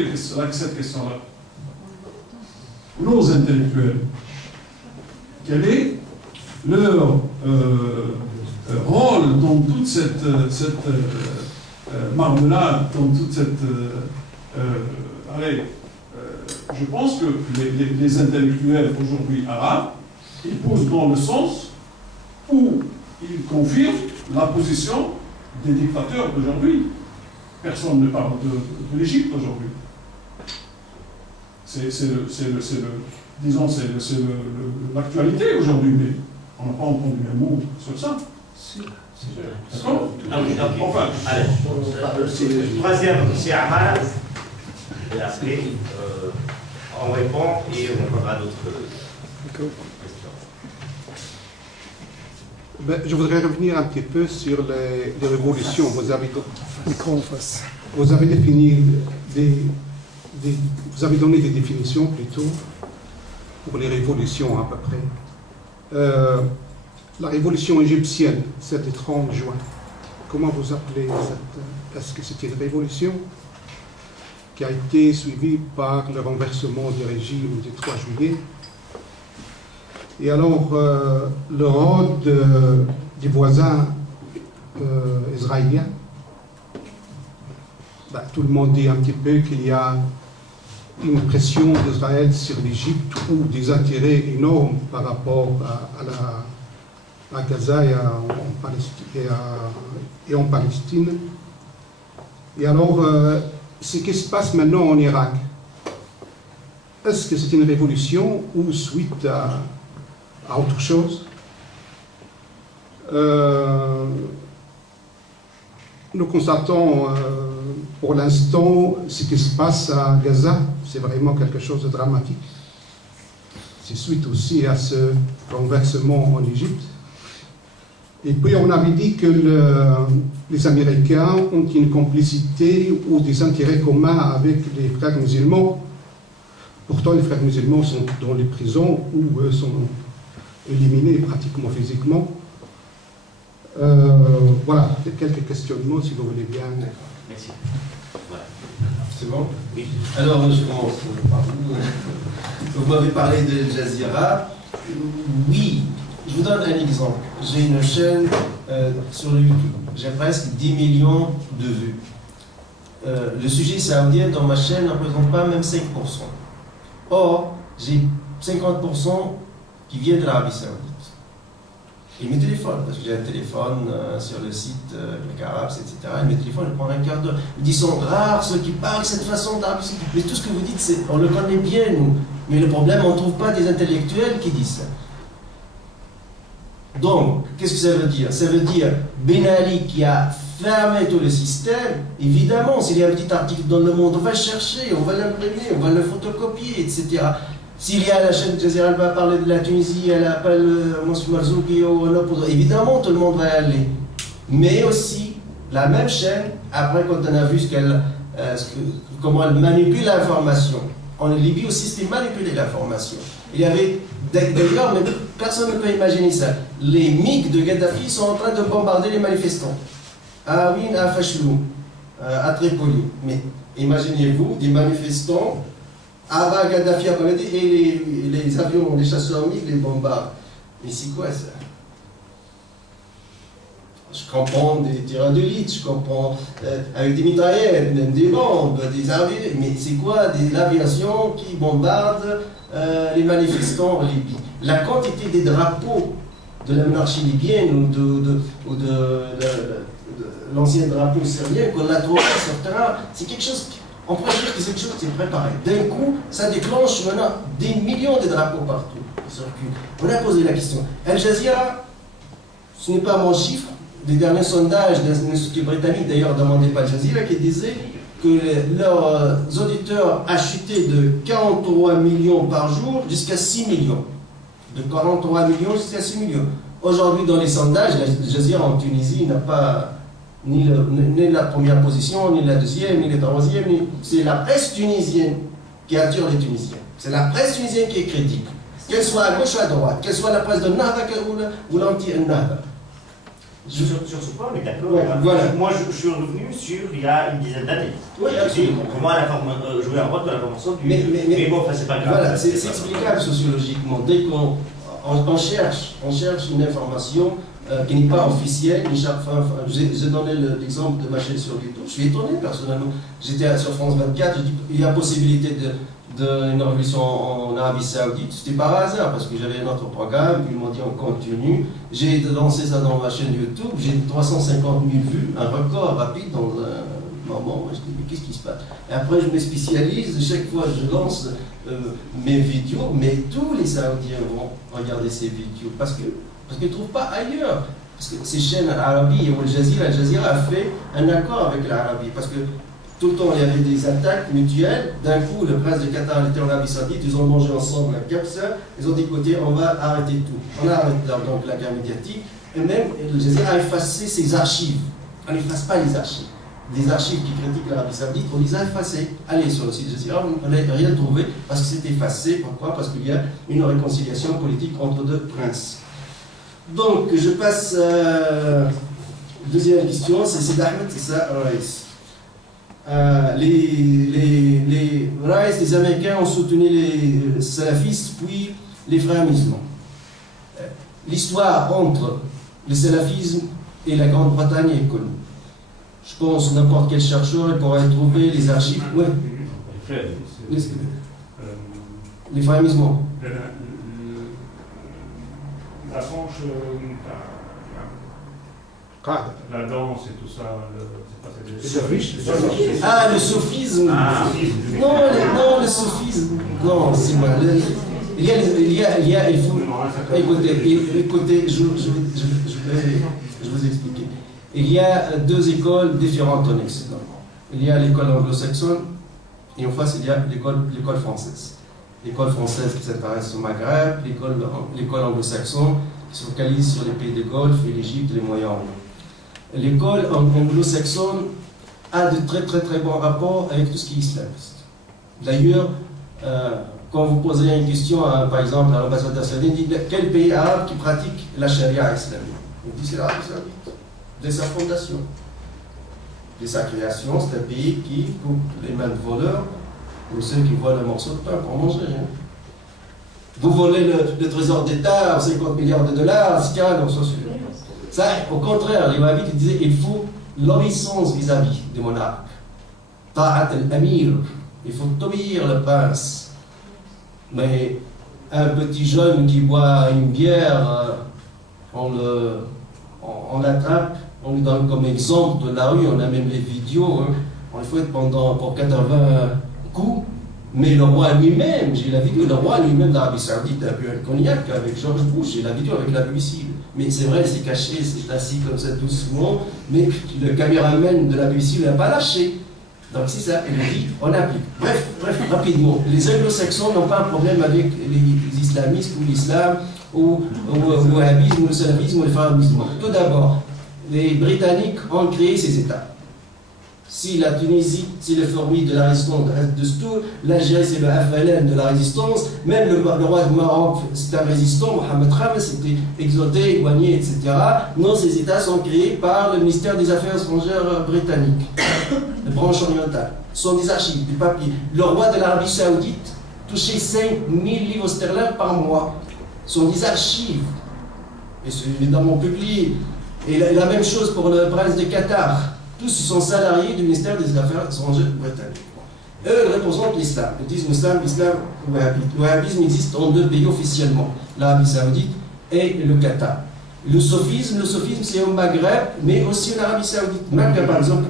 cette question-là? Nos intellectuels, quel est leur rôle dans toute cette marmelade, dans toute cette... je pense que les intellectuels aujourd'hui arabes, ils poussent dans le sens où ils confirment la position des dictateurs d'aujourd'hui. Personne ne parle de l'Égypte aujourd'hui. C'est l'actualité aujourd'hui, mais on n'a pas entendu un mot sur ça. D'accord? Enfin, allez. Troisième, c'est Amal. Et après, on répond et on prendra d'autres questions. Je voudrais revenir un petit peu sur les révolutions. Vous avez défini vous avez donné des définitions plutôt pour les révolutions à peu près. La révolution égyptienne, c'était 30 juin. Comment vous appelez cette... Est-ce que c'était une révolution qui a été suivie par le renversement du régime du 3 juillet? Et alors, le rôle des voisins israéliens, tout le monde dit un petit peu qu'il y a une pression d'Israël sur l'Égypte ou des intérêts énormes par rapport à Gaza et en Palestine. Et alors, ce qui se passe maintenant en Irak, est-ce que c'est une révolution ou suite à autre chose? Nous constatons pour l'instant ce qui se passe à Gaza, c'est vraiment quelque chose de dramatique. C'est suite aussi à ce renversement en Égypte. Et puis on avait dit que les Américains ont une complicité ou des intérêts communs avec les frères musulmans. Pourtant les frères musulmans sont dans les prisons ou sont éliminés pratiquement physiquement. Voilà, quelques questionnements si vous voulez bien. Merci. Voilà. C'est bon? Oui. Alors, je commence par vous. Vous m'avez parlé de Jazeera. Oui, je vous donne un exemple. J'ai une chaîne sur YouTube. J'ai presque 10 millions de vues. Le sujet saoudien dans ma chaîne ne représente pas même 5%. Or, j'ai 50% qui viennent de l'Arabie Saoudite. Ils me téléphonent, parce que j'ai un téléphone sur le site avec Arabes, etc. Ils me téléphonent, ils prennent un quart d'heure. Ils sont rares ceux qui parlent de cette façon d'Arabie Saoudite. Mais tout ce que vous dites, on le connaît bien, nous. Mais le problème, on ne trouve pas des intellectuels qui disent ça. Donc, qu'est-ce que ça veut dire? Ça veut dire Ben Ali qui a fermé tout le système. Évidemment, s'il y a un petit article dans le monde, on va le chercher, on va l'imprimer, on va le photocopier, etc. S'il y a la chaîne Jazeera, elle va parler de la Tunisie, elle appelle Monsieur Marzouki ou un autre, évidemment, tout le monde va y aller. Mais aussi, la même chaîne, après, quand on a vu comment elle manipule l'information, En Libye aussi, c'était manipulé l'information. Il y avait, d'ailleurs, mais personne ne peut imaginer ça. Les MiG de Gaddafi sont en train de bombarder les manifestants. À Aouin, à Fachlou, à Tripoli. Mais imaginez-vous, des manifestants, avant Gaddafi a commetté, et les avions, les chasseurs MiG les bombardent. Mais c'est quoi ça? Je comprends des tireurs de litre, je comprends avec des mitraillettes, même des bombes, des avions, mais c'est quoi l'aviation qui bombarde les manifestants en Libye? La quantité des drapeaux de la monarchie libyenne ou de l'ancien drapeau syrien qu'on a trouvé sur le terrain, c'est quelque chose, on pourrait dire que c'est quelque chose qui est préparé. D'un coup, ça déclenche maintenant des millions de drapeaux partout qui circulent. On a posé la question. Al Jazeera, ce n'est pas mon chiffre, des derniers sondages d'un institut britannique, d'ailleurs demandé par Al Jazeera, qui disait que leurs auditeurs a chuté de 43 millions par jour jusqu'à 6 millions. De 43 millions jusqu'à 6 millions. Aujourd'hui, dans les sondages, Al Jazeera en Tunisie n'a pas ni la première position, ni la deuxième, ni la troisième. C'est la presse tunisienne qui attire les Tunisiens. C'est la presse tunisienne qui est crédible. Qu'elle soit à gauche ou à droite, qu'elle soit la presse de Nahda ou l'anti-Nahda. Sur ce point, on est d'accord. Ouais, voilà. Moi, je suis revenu sur il y a une dizaine d'années. Oui, absolument. Comment jouer un rôle dans la formation du. Mais bon, enfin, c'est pas grave. Voilà, c'est explicable sociologiquement. Dès qu'on cherche une information qui n'est pas officielle, j'ai donné l'exemple de ma chaîne sur YouTube. Je suis étonné personnellement. J'étais sur France 24, j'ai dit il y a possibilité d'une révolution en Arabie Saoudite. C'était par hasard parce que j'avais un autre programme, puis ils m'ont dit on continue. J'ai lancé ça dans ma chaîne YouTube, j'ai 350 000 vues, un record rapide dans un moment. Je dis mais qu'est-ce qui se passe? Et après je me spécialise, chaque fois je lance mes vidéos, mais tous les Saoudiens vont regarder ces vidéos parce qu'ils ne trouvent pas ailleurs. Parce que ces chaînes Arabie et Al Jazeera a fait un accord avec l'Arabie parce que tout le temps, il y avait des attaques mutuelles. D'un coup, le prince de Qatar était en Arabie Saoudite, ils ont mangé ensemble la capsa, ils ont dit écoutez, on va arrêter tout. On arrête donc la guerre médiatique, et même Al Jazeera a effacé ses archives. On n'efface pas les archives. Les archives qui critiquent l'Arabie Saoudite, on les a effacées. Allez sur le site de Jazeera, vous n'allez rien trouver parce que c'est effacé. Pourquoi? Parce qu'il y a une réconciliation politique entre deux princes. Donc, je passe à la deuxième question, c'est d'Ahmed Issa Raïs. Les Raïs, les Américains ont soutenu les salafistes, puis les frères musulmans. L'histoire entre le salafisme et la Grande-Bretagne est connue. Je pense que n'importe quel chercheur il pourrait trouver les archives. Ouais. Les frères musulmans. La branche, la danse et tout ça, Ah, le soufisme. Non, le soufisme. Non, c'est moi. Il faut. Écoutez, je vais vous expliquer. Il y a deux écoles différentes en Occident. Il y a l'école anglo-saxonne et en face il y a l'école française. L'école française qui s'intéresse au Maghreb, l'école anglo-saxonne qui se focalise sur les pays de Golfe et l'Égypte et les Moyen-Orient. L'école anglo-saxonne a de très très très bons rapports avec tout ce qui est islamiste. D'ailleurs, quand vous posez une question, par exemple, à l'ambassadeur saoudien, il dit quel pays arabe qui pratique la charia islamique? Il dit c'est l'Arabie saoudite. Dès sa fondation, dès sa création, c'est un pays qui coupe les mains de voleurs ou ceux qui volent un morceau de pain pour manger. Hein. Vous volez le trésor d'État, 50 milliards de dollars, ça, au contraire, les wahhabites disaient il faut l'obéissance vis-à-vis du monarque. Ta'at al-amir, il faut obéir le prince. Mais un petit jeune qui boit une bière, on l'attrape, on lui donne comme exemple de la rue, on a même les vidéos, hein. On le fait pour 80 coups, mais le roi lui-même, j'ai la vidéo, le roi lui-même d'Arabie Saoudite a bu un cognac avec George Bush, j'ai la vidéo avec la BBC. Mais c'est vrai, c'est caché, c'est assis comme ça doucement, mais le caméraman de la BBC ne l'a pas lâché. Donc c'est ça, il dit, on applique. Bref, rapidement, les anglo-saxons n'ont pas un problème avec les islamistes ou l'islam, ou le wahhabisme, ou le salafisme, ou les frères musulmans. Tout d'abord, les Britanniques ont créé ces États. Si la Tunisie, c'est le fruit de la résistance de Stour, l'Algérie, c'est le FLN de la résistance, même le roi de Maroc, c'est un résistant, Mohamed Khamis, c'était exilé, éloigné, etc. Non, ces États sont créés par le ministère des Affaires étrangères britannique, la branche orientale. Ce sont des archives, des papiers. Le roi de l'Arabie Saoudite touchait 5 000 livres sterling par mois. Ce sont des archives. Et c'est évidemment publié. Et la même chose pour le prince de Qatar. Tous sont salariés du ministère des Affaires étrangères britannique. Eux, ils représentent l'islam. Ils disent l'islam, le wahhabisme existe en 2 pays officiellement, l'Arabie Saoudite et le Qatar. Le sophisme c'est au Maghreb, mais aussi en Arabie Saoudite. Mecca, par exemple.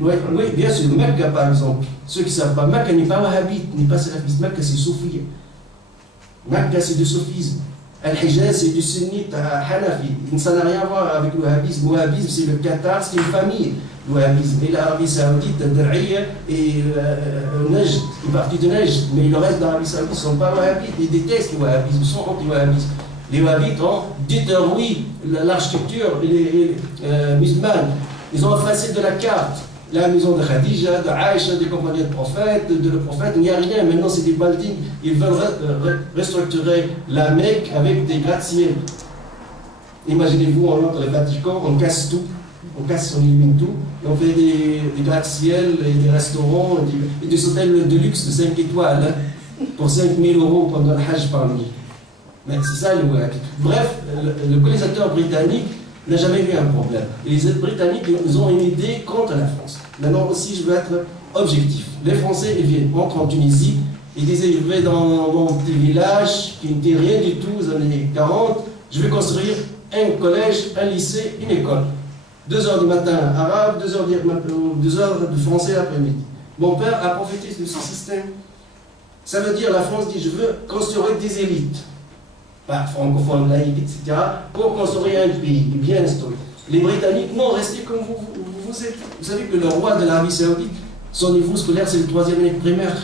Oui, bien sûr, Mecca, par exemple. Ceux qui ne savent pas, Mecca n'est pas wahhabite, n'est pas salafiste. Mecca, c'est soufi. Mecca, c'est du sophisme. Al-Hijaz, c'est du sunnite hanafi. Ça n'a rien à voir avec le wahhabisme. Le wahhabisme, c'est le Qatar, c'est une famille. Le wahhabisme. Et l'Arabie Saoudite, Dar'iyya et Najd, une partie de Najd. Mais le reste de l'Arabie Saoudite ne sont pas wahhabites. Ils détestent le wahhabisme, ils sont anti-wahhabistes. Les wahhabites ont détruit l'architecture musulmane. Ils ont effacé de la carte la maison de Khadija, de Aïcha, des compagnons de prophète, de le prophète. Il n'y a rien. Maintenant, c'est des buildings. Ils veulent restructurer la Mecque avec des gratte-ciel. Imaginez-vous, on entre le Vatican, on casse tout. On élimine tout. Et on fait des gratte-ciel, et des restaurants, et des hôtels de luxe de 5 étoiles, hein, pour 5 000 € pendant le Hajj par nuit. Mais c'est ça le wahhabi. Bref, le colonisateur britannique n'a jamais eu un problème. Et les Britanniques, ils ont une idée contre la France. Maintenant aussi, je veux être objectif. Les Français, ils viennent, entrent en Tunisie, ils disaient, je vais dans mon petit village, qui n'était rien du tout aux années 40, je vais construire un collège, un lycée, une école. 2 h du matin arabe, 2 heures de français l'après-midi. Mon père a profité de ce système. Ça veut dire, la France dit, je veux construire des élites, francophones, laïcs, etc., pour construire un pays bien installé. Les Britanniques, non, restez comme vous êtes. Vous savez que le roi de l'Arabie Saoudite, son niveau scolaire, c'est le 3e année primaire.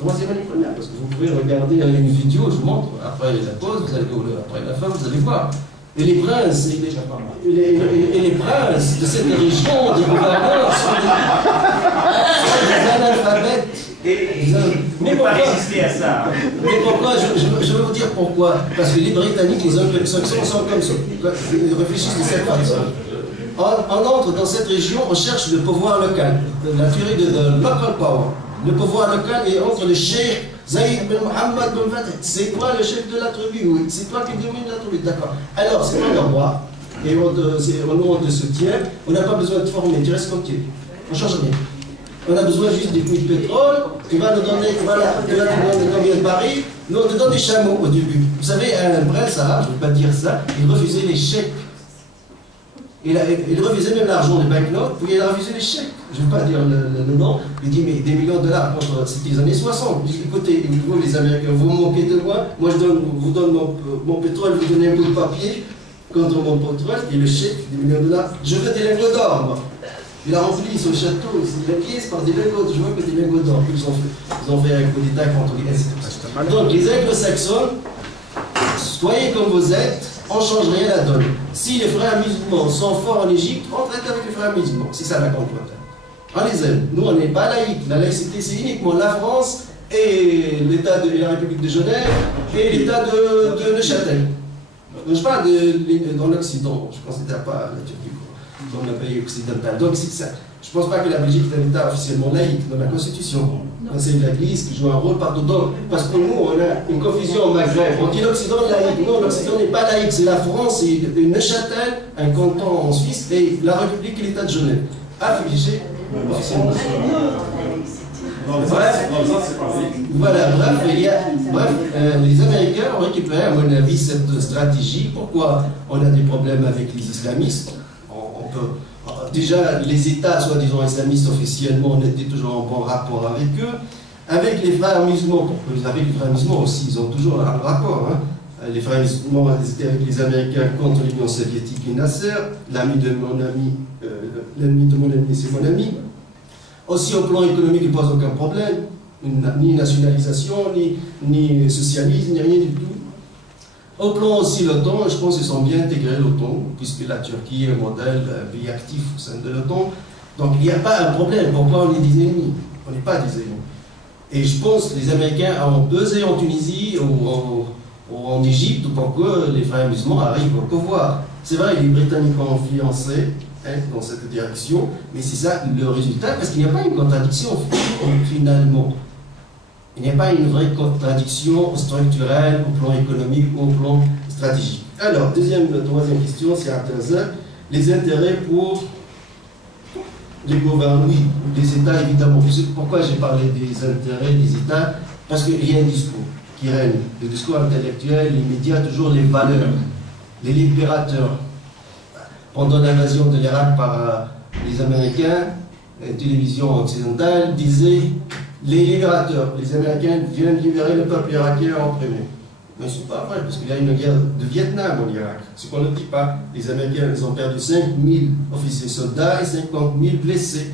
3e année primaire, parce que vous pouvez regarder une vidéo, je vous montre, après la pause, après la fin, vous allez voir. Et les princes, et les princes de cette région, des gouverneurs, sont des analphabètes. Mais pourquoi résister à ça? Mais pourquoi je veux vous dire pourquoi. Parce que les Britanniques, les Anglo-Saxons sont comme ça. Ils réfléchissent de cette façon. On entre dans cette région, on cherche le pouvoir local, la théorie de local power. Le pouvoir local est entre le cheikh Zaïd bin Mohammed bin Fatah. C'est toi le chef de la tribu, oui. C'est toi qui domine la tribu, d'accord. Alors, c'est pas le roi, et on te soutient. On n'a pas besoin de former, tu restes comme tu es. On ne change rien. On a besoin juste des puits de pétrole, tu vas nous donner, combien de barils. Nous, on te donne des chameaux au début. Vous savez, un prince arabe, je ne veux pas dire ça, il refusait les chèques. Il refusait même l'argent des banknotes, puis il a refusé les chèques. Je ne veux pas dire le nom. Il dit, mais des millions de dollars, c'était les années 60. Il dit, écoutez, vous les Américains, vous vous moquez de moi, moi je vous donne mon pétrole, vous donnez un peu de papier contre mon pétrole, et le chèque, des millions de dollars. Je veux des lingots d'or, moi. Il a rempli son château, la pièce par des lingots, je vois que des lingots d'or. Ils ont fait un coup d'État contre les S. Donc les anglo-saxons, soyez comme vous êtes, on ne change rien à la donne. Si les frères musulmans sont forts en Égypte, on traite avec les frères musulmans. C'est ça la contre-attaque. On les aime. Nous, on n'est pas laïcs. La laïcité, c'est uniquement la France et l'État de la République de Genève et l'État de Neuchâtel. Je parle dans l'Occident, je ne considère pas la Turquie comme un pays occidental. Donc c'est ça. Je ne pense pas que la Belgique est un État officiellement laïque dans la Constitution. C'est l'Église qui joue un rôle partout. Donc, parce que nous, on a une confusion au Maghreb. On dit l'Occident laïque. Non, l'Occident n'est pas laïque. C'est la France, c'est Neuchâtel, un canton en Suisse, et la République et l'État de Genève. Affligé officiellement. Voilà, bref, les Américains ont récupéré, à mon avis, cette stratégie. Pourquoi on a des problèmes avec les islamistes? Déjà, les États, soi-disant islamistes, officiellement, on était toujours en bon rapport avec eux. Avec les frères musulmans, avec les frères musulmans aussi, ils ont toujours un rapport. Hein. Les frères musulmans étaient avec les Américains contre l'Union soviétique et Nasser. L'ami de mon ami, c'est mon ami. Aussi, au plan économique, il ne pose aucun problème. Ni nationalisation, ni socialisme, ni rien du tout. Au plan aussi l'OTAN, je pense qu'ils sont bien intégrés l'OTAN, puisque la Turquie est un modèle, un pays actif au sein de l'OTAN. Donc il n'y a pas un problème. Pourquoi on est des ennemis? On n'est pas des ennemis. Et je pense que les Américains ont pesé en Tunisie ou en Égypte pour que les frères musulmans arrivent au pouvoir. C'est vrai, les Britanniques ont influencé dans cette direction, mais c'est ça le résultat, parce qu'il n'y a pas une contradiction finalement. Il n'y a pas une vraie contradiction structurelle au plan économique ou au plan stratégique. Alors, troisième question, c'est intéressant. Les intérêts pour les gouvernements, oui, les États évidemment. Pourquoi j'ai parlé des intérêts des États? Parce qu'il y a un discours qui règne, le discours intellectuel, les médias, toujours les valeurs, les libérateurs. Pendant l'invasion de l'Irak par les Américains, la télévision occidentale disait les libérateurs, les Américains viennent libérer le peuple irakien en premier. Mais ce n'est pas vrai, parce qu'il y a une guerre de Vietnam en Irak. Ce qu'on ne dit pas, les Américains ils ont perdu 5 000 officiers soldats et 50 000 blessés.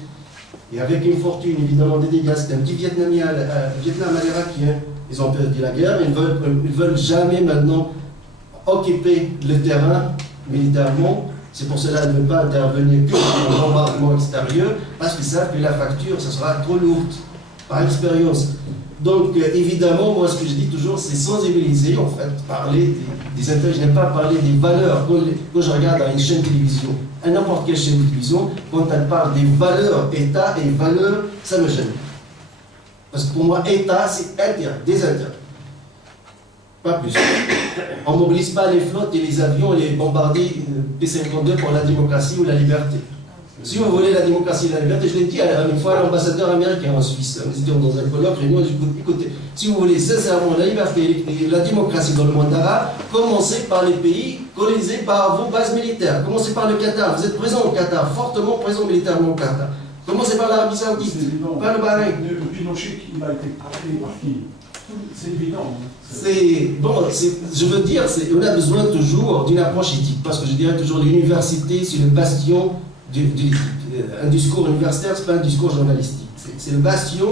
Et avec une fortune évidemment des dégâts, c'est un petit Vietnam à l'Irakien. Ils ont perdu la guerre, ils ne veulent jamais maintenant occuper le terrain militairement. C'est pour cela de ne pas intervenir que dans le bombardement extérieur, parce qu'ils savent que la facture, ça sera trop lourde, par expérience. Donc, évidemment, moi, ce que je dis toujours, c'est sensibiliser, en fait, parler des intérêts. Je n'aime pas parler des valeurs. Quand je regarde à une chaîne de télévision, à n'importe quelle chaîne de télévision, quand elle parle des valeurs État et valeurs, ça me gêne. Parce que pour moi, État, c'est intérêt, des intérêts. Pas plus. On ne mobilise pas les flottes et les avions et les bombardiers P-52 pour la démocratie ou la liberté. Si vous voulez la démocratie et la liberté, je l'ai dit une fois à l'ambassadeur américain en Suisse, nous étions dans un colloque, réunion, écoutez, si vous voulez sincèrement la liberté et la démocratie dans le monde arabe, commencez par les pays colonisés par vos bases militaires. Commencez par le Qatar, vous êtes présent au Qatar, fortement présent militairement au Qatar. Commencez par l'Arabie Saoudite, par le Bahreïn. Le Pinochet, il a été appelé par qui? C'est évident. Je veux dire, on a besoin toujours d'une approche éthique, parce que je dirais toujours l'université, c'est le bastion de l'éthique. Un discours universitaire, ce n'est pas un discours journalistique. C'est le bastion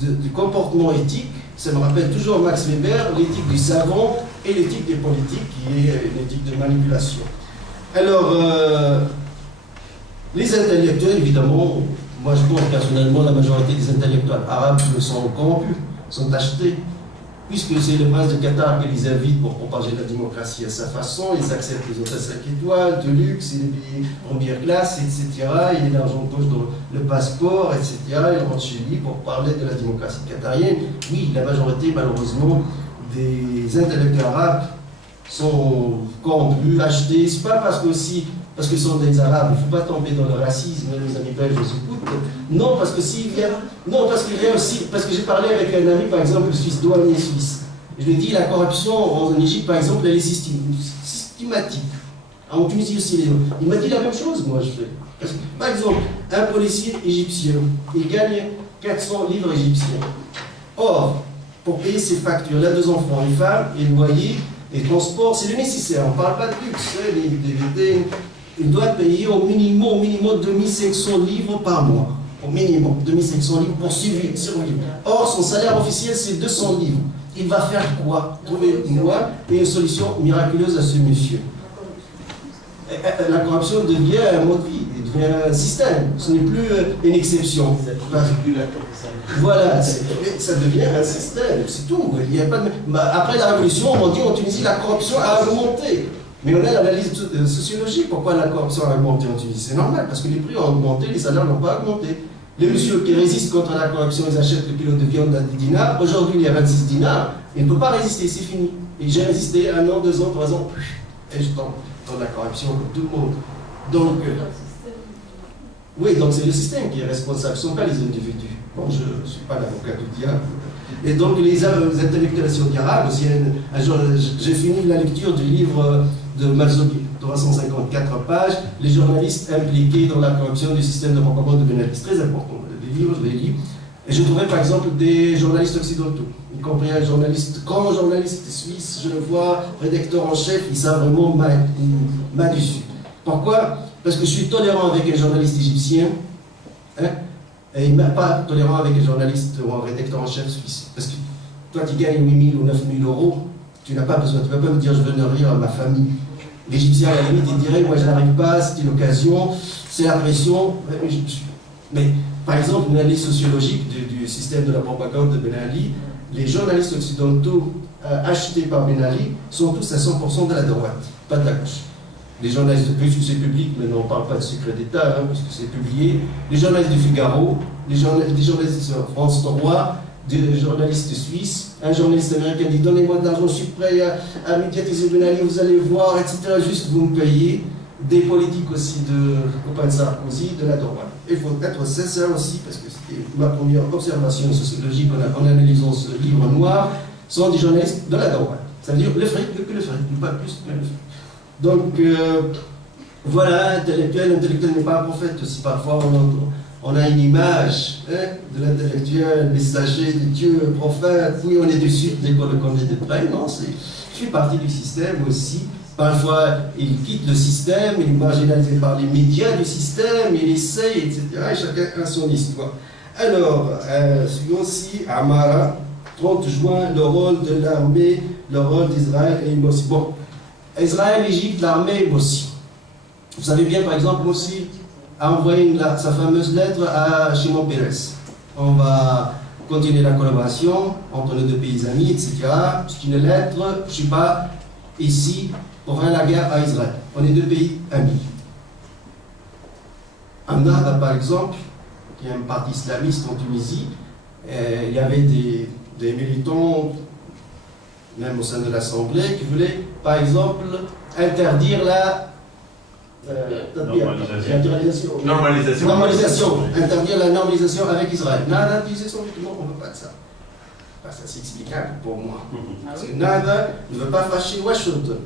du comportement éthique. Ça me rappelle toujours Max Weber, l'éthique du savant et l'éthique des politiques, qui est une éthique de manipulation. Alors, les intellectuels, évidemment, moi je pense personnellement, la majorité des intellectuels arabes sont corrompus, sont achetés, puisque c'est le prince de Qatar qui les invite pour propager la démocratie à sa façon, ils acceptent les hôtels 5 étoiles, de luxe, et les billets première classe, etc. Il y a l'argent de poche dans le passeport, etc. Ils rentrent chez lui pour parler de la démocratie qatarienne. Oui, la majorité, malheureusement, des intellectuels arabes sont corrompus, achetés. C'est pas parce qu'ils sont des Arabes, il ne faut pas tomber dans le racisme, les amis belges nous écoutent. Non, parce qu'il y a aussi, parce que j'ai parlé avec un ami, par exemple, le Suisse, douanier suisse. Je lui ai dit, la corruption en Égypte, par exemple, elle est systématique. En Tunisie aussi, il m'a dit la même chose, moi, je fais. Parce que, par exemple, un policier égyptien, il gagne 400 livres égyptiens. Or, pour payer ses factures, il a 2 enfants, une femme, et le loyer, et le transport, c'est le nécessaire, on ne parle pas de luxe, les DVD. Il doit payer au minimum 2500 livres par mois. Au minimum, 2500 livres pour survivre. Or, son salaire officiel, c'est 200 livres. Il va faire quoi? Trouver une loi et une solution miraculeuse à ce monsieur. La corruption devient un mode de vie, elle devient un système. Ce n'est plus une exception. Voilà, ça devient un système, c'est tout. Il y a pas de... Après la révolution, on dit en Tunisie, la corruption a augmenté. Mais on a l'analyse sociologique. Pourquoi la corruption a augmenté en Tunisie? C'est normal, parce que les prix ont augmenté, les salaires n'ont pas augmenté. Les messieurs qui résistent contre la corruption, ils achètent le kilo de viande à 10 dinars. Aujourd'hui, il y a 26 dinars. Ils ne peuvent pas résister, c'est fini. Et j'ai résisté 1 an, 2 ans, 3 ans. Et je tombe dans la corruption comme tout le monde. Donc, oui, donc c'est le système qui est responsable, ce ne sont pas les individus. Bon, je ne suis pas l'avocat du diable. Et donc, les intellectuels arabes, j'ai fini la lecture du livre de Marzouki, 354 pages, les journalistes impliqués dans la corruption du système de propagande de Ben Ali. C'est très important. Les livres, je les lis. Et je trouvais par exemple des journalistes occidentaux, y compris un grand journaliste suisse, je le vois, rédacteur en chef, il savent vraiment main dessus. Pourquoi? Parce que je suis tolérant avec un journaliste égyptien, hein, et il n'est pas tolérant avec un journaliste ou un rédacteur en chef suisse. Parce que toi qui gagnes 8 000 ou 9 000 euros, tu n'as pas besoin, tu ne vas pas me dire je veux nourrir ma famille. L'Égyptien, à la limite, il dirait moi je n'arrive pas, c'était l'occasion, c'est la pression. Mais, par exemple, une analyse sociologique du système de la propagande de Ben Ali, les journalistes occidentaux achetés par Ben Ali sont tous à 100% de la droite, pas de la gauche. Les journalistes, puisque c'est public, mais on ne parle pas de secret d'État, hein, puisque c'est publié, les journalistes du Figaro, les journalistes de France 3, des journalistes suisses, un journaliste américain dit donnez-moi de l'argent, je suis prêt à médiatiser Ben Ali, vous allez voir, etc. Juste vous me payez. Des politiques aussi de copain de Sarkozy, de la droite. Il faut être sincère aussi, parce que c'était ma première observation sociologique en analysant ce livre noir, sont des journalistes de la droite. Ça veut dire le fric, que le fric, pas plus que le fric. Donc, voilà, intellectuel n'est pas un prophète aussi. Parfois, on a une image de l'intellectuel, messager de Dieu, prophète, oui, on est du sud dès qu'on le connaît de près. Non, il fait partie du système aussi. Parfois, il quitte le système, il est marginalisé par les médias du système, il essaye, etc. Et chacun a son histoire. Alors, suivons aussi Amara, 30 juin, le rôle de l'armée, le rôle d'Israël et Mossi. Bon, Israël, Égypte, l'armée et Mossi. Vous savez bien, par exemple, Mossi a envoyé sa fameuse lettre à Shimon Peres. On va continuer la collaboration entre nos deux pays amis, etc. C'est une lettre, je ne suis pas ici pour faire la guerre à Israël. On est deux pays amis. Ennahda, par exemple, qui est un parti islamiste en Tunisie, il y avait des militants, même au sein de l'Assemblée, qui voulaient, par exemple, interdire la normalisation. Interdire la normalisation avec Israël. Nada disait son document, on ne veut pas de ça. Ça c'est explicable pour moi. Parce que Nada ne veut pas fâcher Washington.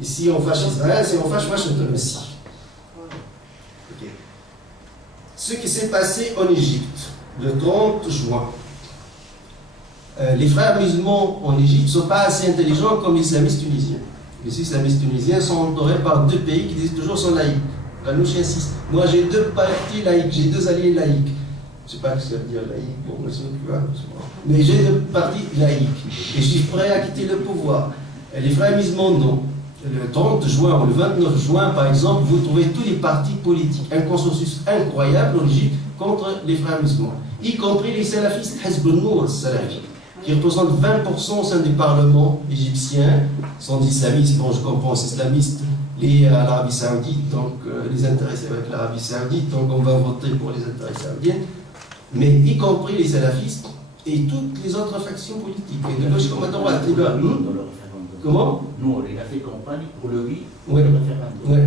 Et si on fâche Israël, c'est on fâche Washington aussi. Okay. Ce qui s'est passé en Égypte, le 30 juin, les frères musulmans en Égypte ne sont pas assez intelligents comme les islamistes tunisiens. Les islamistes tunisiens sont entourés par deux pays qui disent toujours sont laïcs. Ranouchi insiste. Moi j'ai deux partis laïcs, j'ai deux alliés laïcs. Je ne sais pas ce que ça veut dire laïque pour M. Cuba, mais j'ai deux partis laïcs. Et je suis prêt à quitter le pouvoir. Et les frères musulmans, non. Le 30 juin ou le 29 juin, par exemple, vous trouvez tous les partis politiques, un consensus incroyable en Égypte contre les frères musulmans, y compris les salafistes, Hezb al-Nour salafis, qui représentent 20% au sein du Parlement égyptien, sont islamistes, bon je comprends, c'est islamistes, liés à l'Arabie Saoudite, donc les intéressés avec l'Arabie Saoudite, donc on va voter pour les intérêts saoudiens, mais y compris les salafistes et toutes les autres factions politiques, et de gauche comme à droite. Comment? Nous, on a fait campagne pour le oui, oui. le référendum. Oui.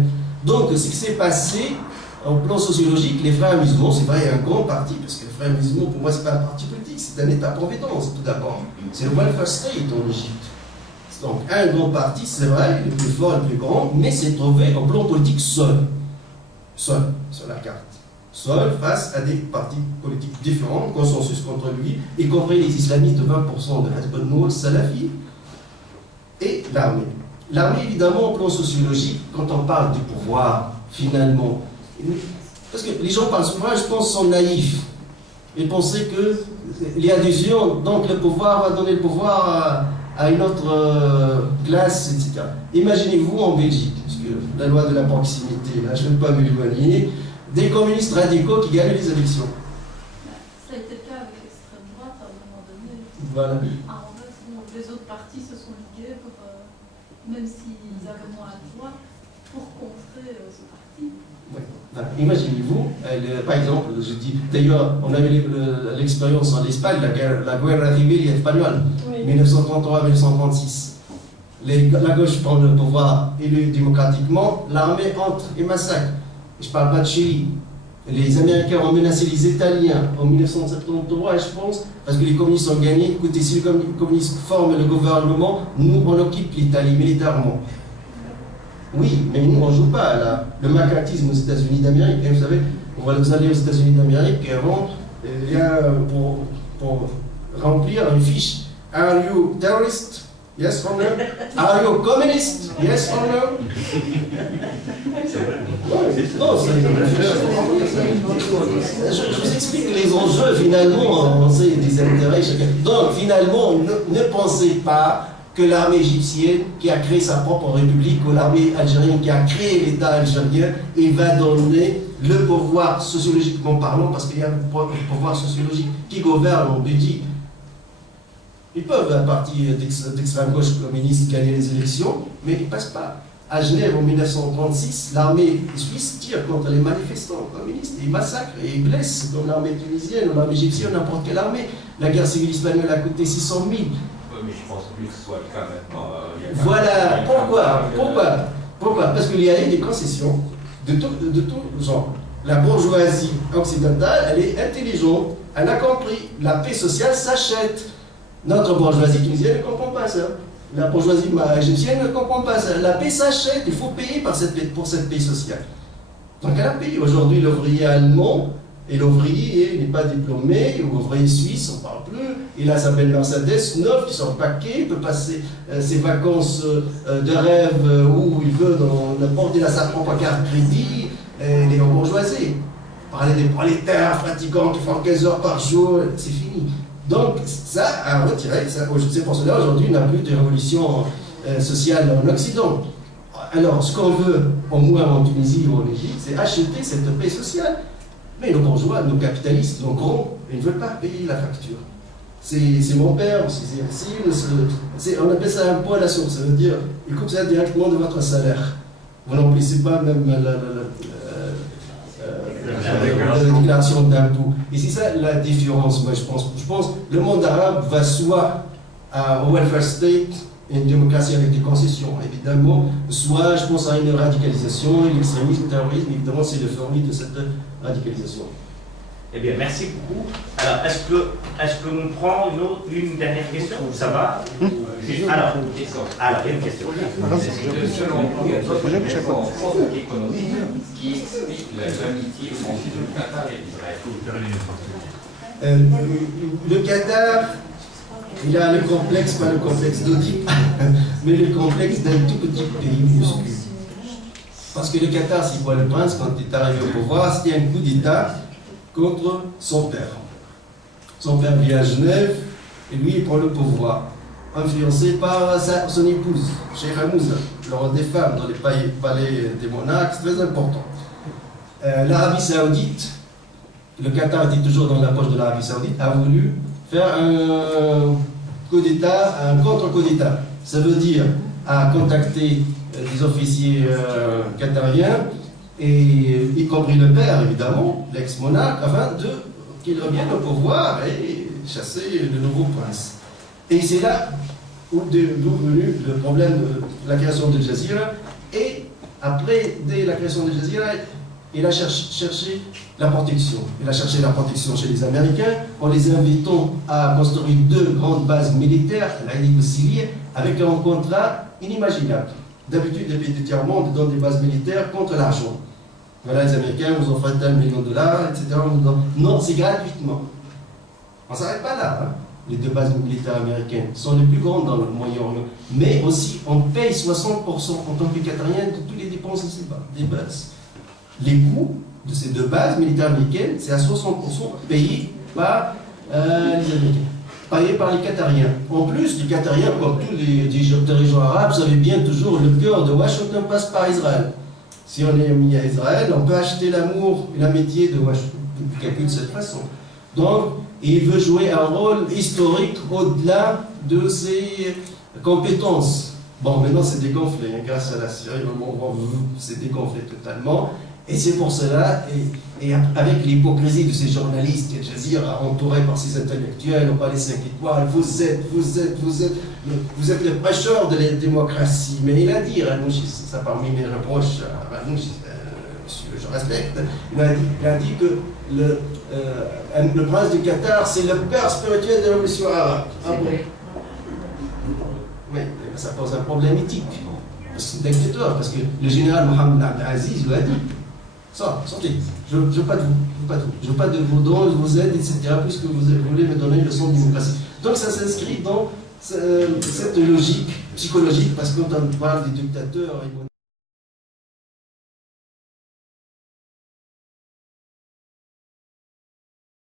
Donc, ce qui s'est passé, en plan sociologique, les frères musulmans, c'est vrai, il y a un grand parti, parce que les frères musulmans, pour moi, ce n'est pas un parti politique, c'est un État-providence, tout d'abord. C'est le welfare state en Égypte. Donc, un grand parti, c'est vrai, le plus fort, le plus grand, mais c'est trouvé en plan politique seul. Seul, sur la carte. Seul, face à des partis politiques différents, consensus contre lui, y compris les islamistes de 20% de Hezb al-Nour, Salafi, et l'armée. L'armée, évidemment, au plan sociologique, quand on parle du pouvoir, finalement, parce que les gens parlent souvent, je pense, sont naïfs. Ils pensaient que l'adhésion, donc le pouvoir va donner le pouvoir à une autre classe, etc. Imaginez-vous en Belgique, parce que la loi de la proximité, là, je ne vais pas m'éloigner, des communistes radicaux qui gagnent les élections. Ça a été le cas avec l'extrême droite à un moment donné. Voilà. Les autres partis se sont ligués pour, même s'ils avaient moins de voix, pour contrer ce parti. Oui. Imaginez-vous, par exemple, je dis, d'ailleurs, on a eu l'expérience en Espagne, la guerre civile espagnole, oui. 1933-1936. La gauche prend le pouvoir élu démocratiquement, l'armée entre et massacre. Je ne parle pas de Chili. Les Américains ont menacé les Italiens en 1973, je pense, parce que les communistes ont gagné. Écoutez, si les communistes forment le gouvernement, nous, on occupe l'Italie militairement. Oui, mais nous, on ne joue pas là. Le macartisme aux États-Unis d'Amérique, vous savez, vous allez aux États-Unis d'Amérique et avant, il y a pour remplir une fiche. Are you terrorist? Yes or no? Are you communist? Yes or no? Non, je vous explique les enjeux, finalement, on sait des intérêts chacun. Donc, finalement, ne pensez pas que l'armée égyptienne qui a créé sa propre république, ou l'armée algérienne qui a créé l'État algérien, et va donner le pouvoir sociologiquement parlant, parce qu'il y a un pouvoir sociologique qui gouverne en Belgique. Ils peuvent, un parti d'extrême gauche communiste, gagner les élections, mais ils ne passent pas. À Genève, en 1936, l'armée suisse tire contre les manifestants communistes, et ils massacrent et ils blessent, comme l'armée tunisienne ou l'armée égyptienne, n'importe quelle armée. La guerre civile espagnole a coûté 600 000. Oui, mais je pense plus que ce soit le cas maintenant. Voilà, pourquoi? Parce qu'il y a eu des concessions de tout genre. La bourgeoisie occidentale, elle est intelligente, elle a compris, la paix sociale s'achète. Notre bourgeoisie tunisienne ne comprend pas ça. La bourgeoisie égyptienne ne comprend pas ça. La paix s'achète, il faut payer pour cette paix sociale. Donc elle a payé. Aujourd'hui, l'ouvrier allemand, et l'ouvrier n'est pas diplômé, l'ouvrier suisse, on ne parle plus, il a sa belle Mercedes neuve qui sort paquet, il peut passer ses vacances de rêve où il veut, il a sa propre carte crédit, il est en bourgeoisie. Parler des prolétaires fatigants qui font 15 heures par jour, c'est fini. Donc ça a retiré, c'est pour cela aujourd'hui il n'y a plus de révolution sociale en Occident. Alors ce qu'on veut, au moins en Tunisie ou en Égypte, c'est acheter cette paix sociale. Mais nos bourgeois, nos capitalistes, nos grands, ils ne veulent pas payer la facture. C'est mon père, on appelle ça impôt à la source, ça veut dire, il coupe ça directement de votre salaire. Vous n'emplissez pas même la déclaration d'impôt. Et c'est ça la différence, moi je pense. Je pense que le monde arabe va soit au welfare state, une démocratie avec des concessions, évidemment, soit je pense à une radicalisation, et l'extrémisme, le terrorisme, évidemment c'est le fruit de cette radicalisation. Eh bien, merci beaucoup. Alors, est-ce que nous prenons une dernière question? Ça va? Alors, il y a une question. Selon vous, il y a d'autres raisons économiques qui expliquent l'amitié entre le Qatar et Israël. Le Qatar, il a le complexe, pas le complexe d'Oedipe, mais le complexe d'un tout petit pays minuscule. Parce que le Qatar, c'est quoi le prince, quand il est arrivé au pouvoir, c'était un coup d'État contre son père. Son père vit à Genève, et lui, il prend le pouvoir, influencé par son épouse, Cheikh Hamouza, le rôle des femmes dans les palais des monarques, c'est très important. L'Arabie Saoudite, le Qatar était toujours dans la poche de l'Arabie Saoudite, a voulu faire un coup d'État, un contre-coup d'État. Ça veut dire à contacter des officiers qatariens, et y compris le père, évidemment, l'ex-monarque, afin qu'il revienne au pouvoir et chasser le nouveau prince. Et c'est là d'où venu le problème de la création de Jazeera. Et après, dès la création de Jazeera, il a cherché la protection. Il a cherché la protection chez les Américains en les invitant à construire 2 grandes bases militaires, l'Aïd et Syrie, avec un contrat inimaginable. D'habitude, les pays du tiers-monde donnent des bases militaires contre l'argent. Voilà, les Américains vous offrent $1 million, etc. Non, c'est gratuitement. On ne s'arrête pas là. Hein. Les 2 bases militaires américaines sont les plus grandes dans le Moyen-Orient. Mais aussi, on paye 60% en tant que Qatarien de toutes les dépenses des bases. Les coûts de ces 2 bases militaires américaines, c'est à 60% payés par les Américains, payés par les Qatariens. En plus, les Qatariens, comme tous les dirigeants arabes, vous savez bien, toujours le cœur de Washington passe par Israël. Si on est mis à Israël, on peut acheter l'amour et l'amitié de Washington, de cette façon. Donc, il veut jouer un rôle historique au-delà de ses compétences. Bon, maintenant c'est dégonflé, hein, grâce à la Syrie, c'est dégonflé totalement. Et c'est pour cela, et avec l'hypocrisie de ces journalistes, Al Jazeera, entourés par ces intellectuels, au palais 5 étoiles, vous êtes les prêcheurs de la démocratie. Mais il a dit, Ranouchi, c'est ça parmi mes reproches à Ranouchi, monsieur, je respecte, il a dit que le prince du Qatar, c'est le père spirituel de la révolution arabe. Ah bon? Oui, ça pose un problème éthique. C'est dictateur, parce que le général Mohamed Abdelaziz lui a dit. Sortez, je ne veux pas de vous, je veux pas de vos dons, de vos aides, etc., puisque vous voulez me donner une leçon de démocratie. Donc ça s'inscrit dans cette logique psychologique, parce que quand on parle des dictateurs,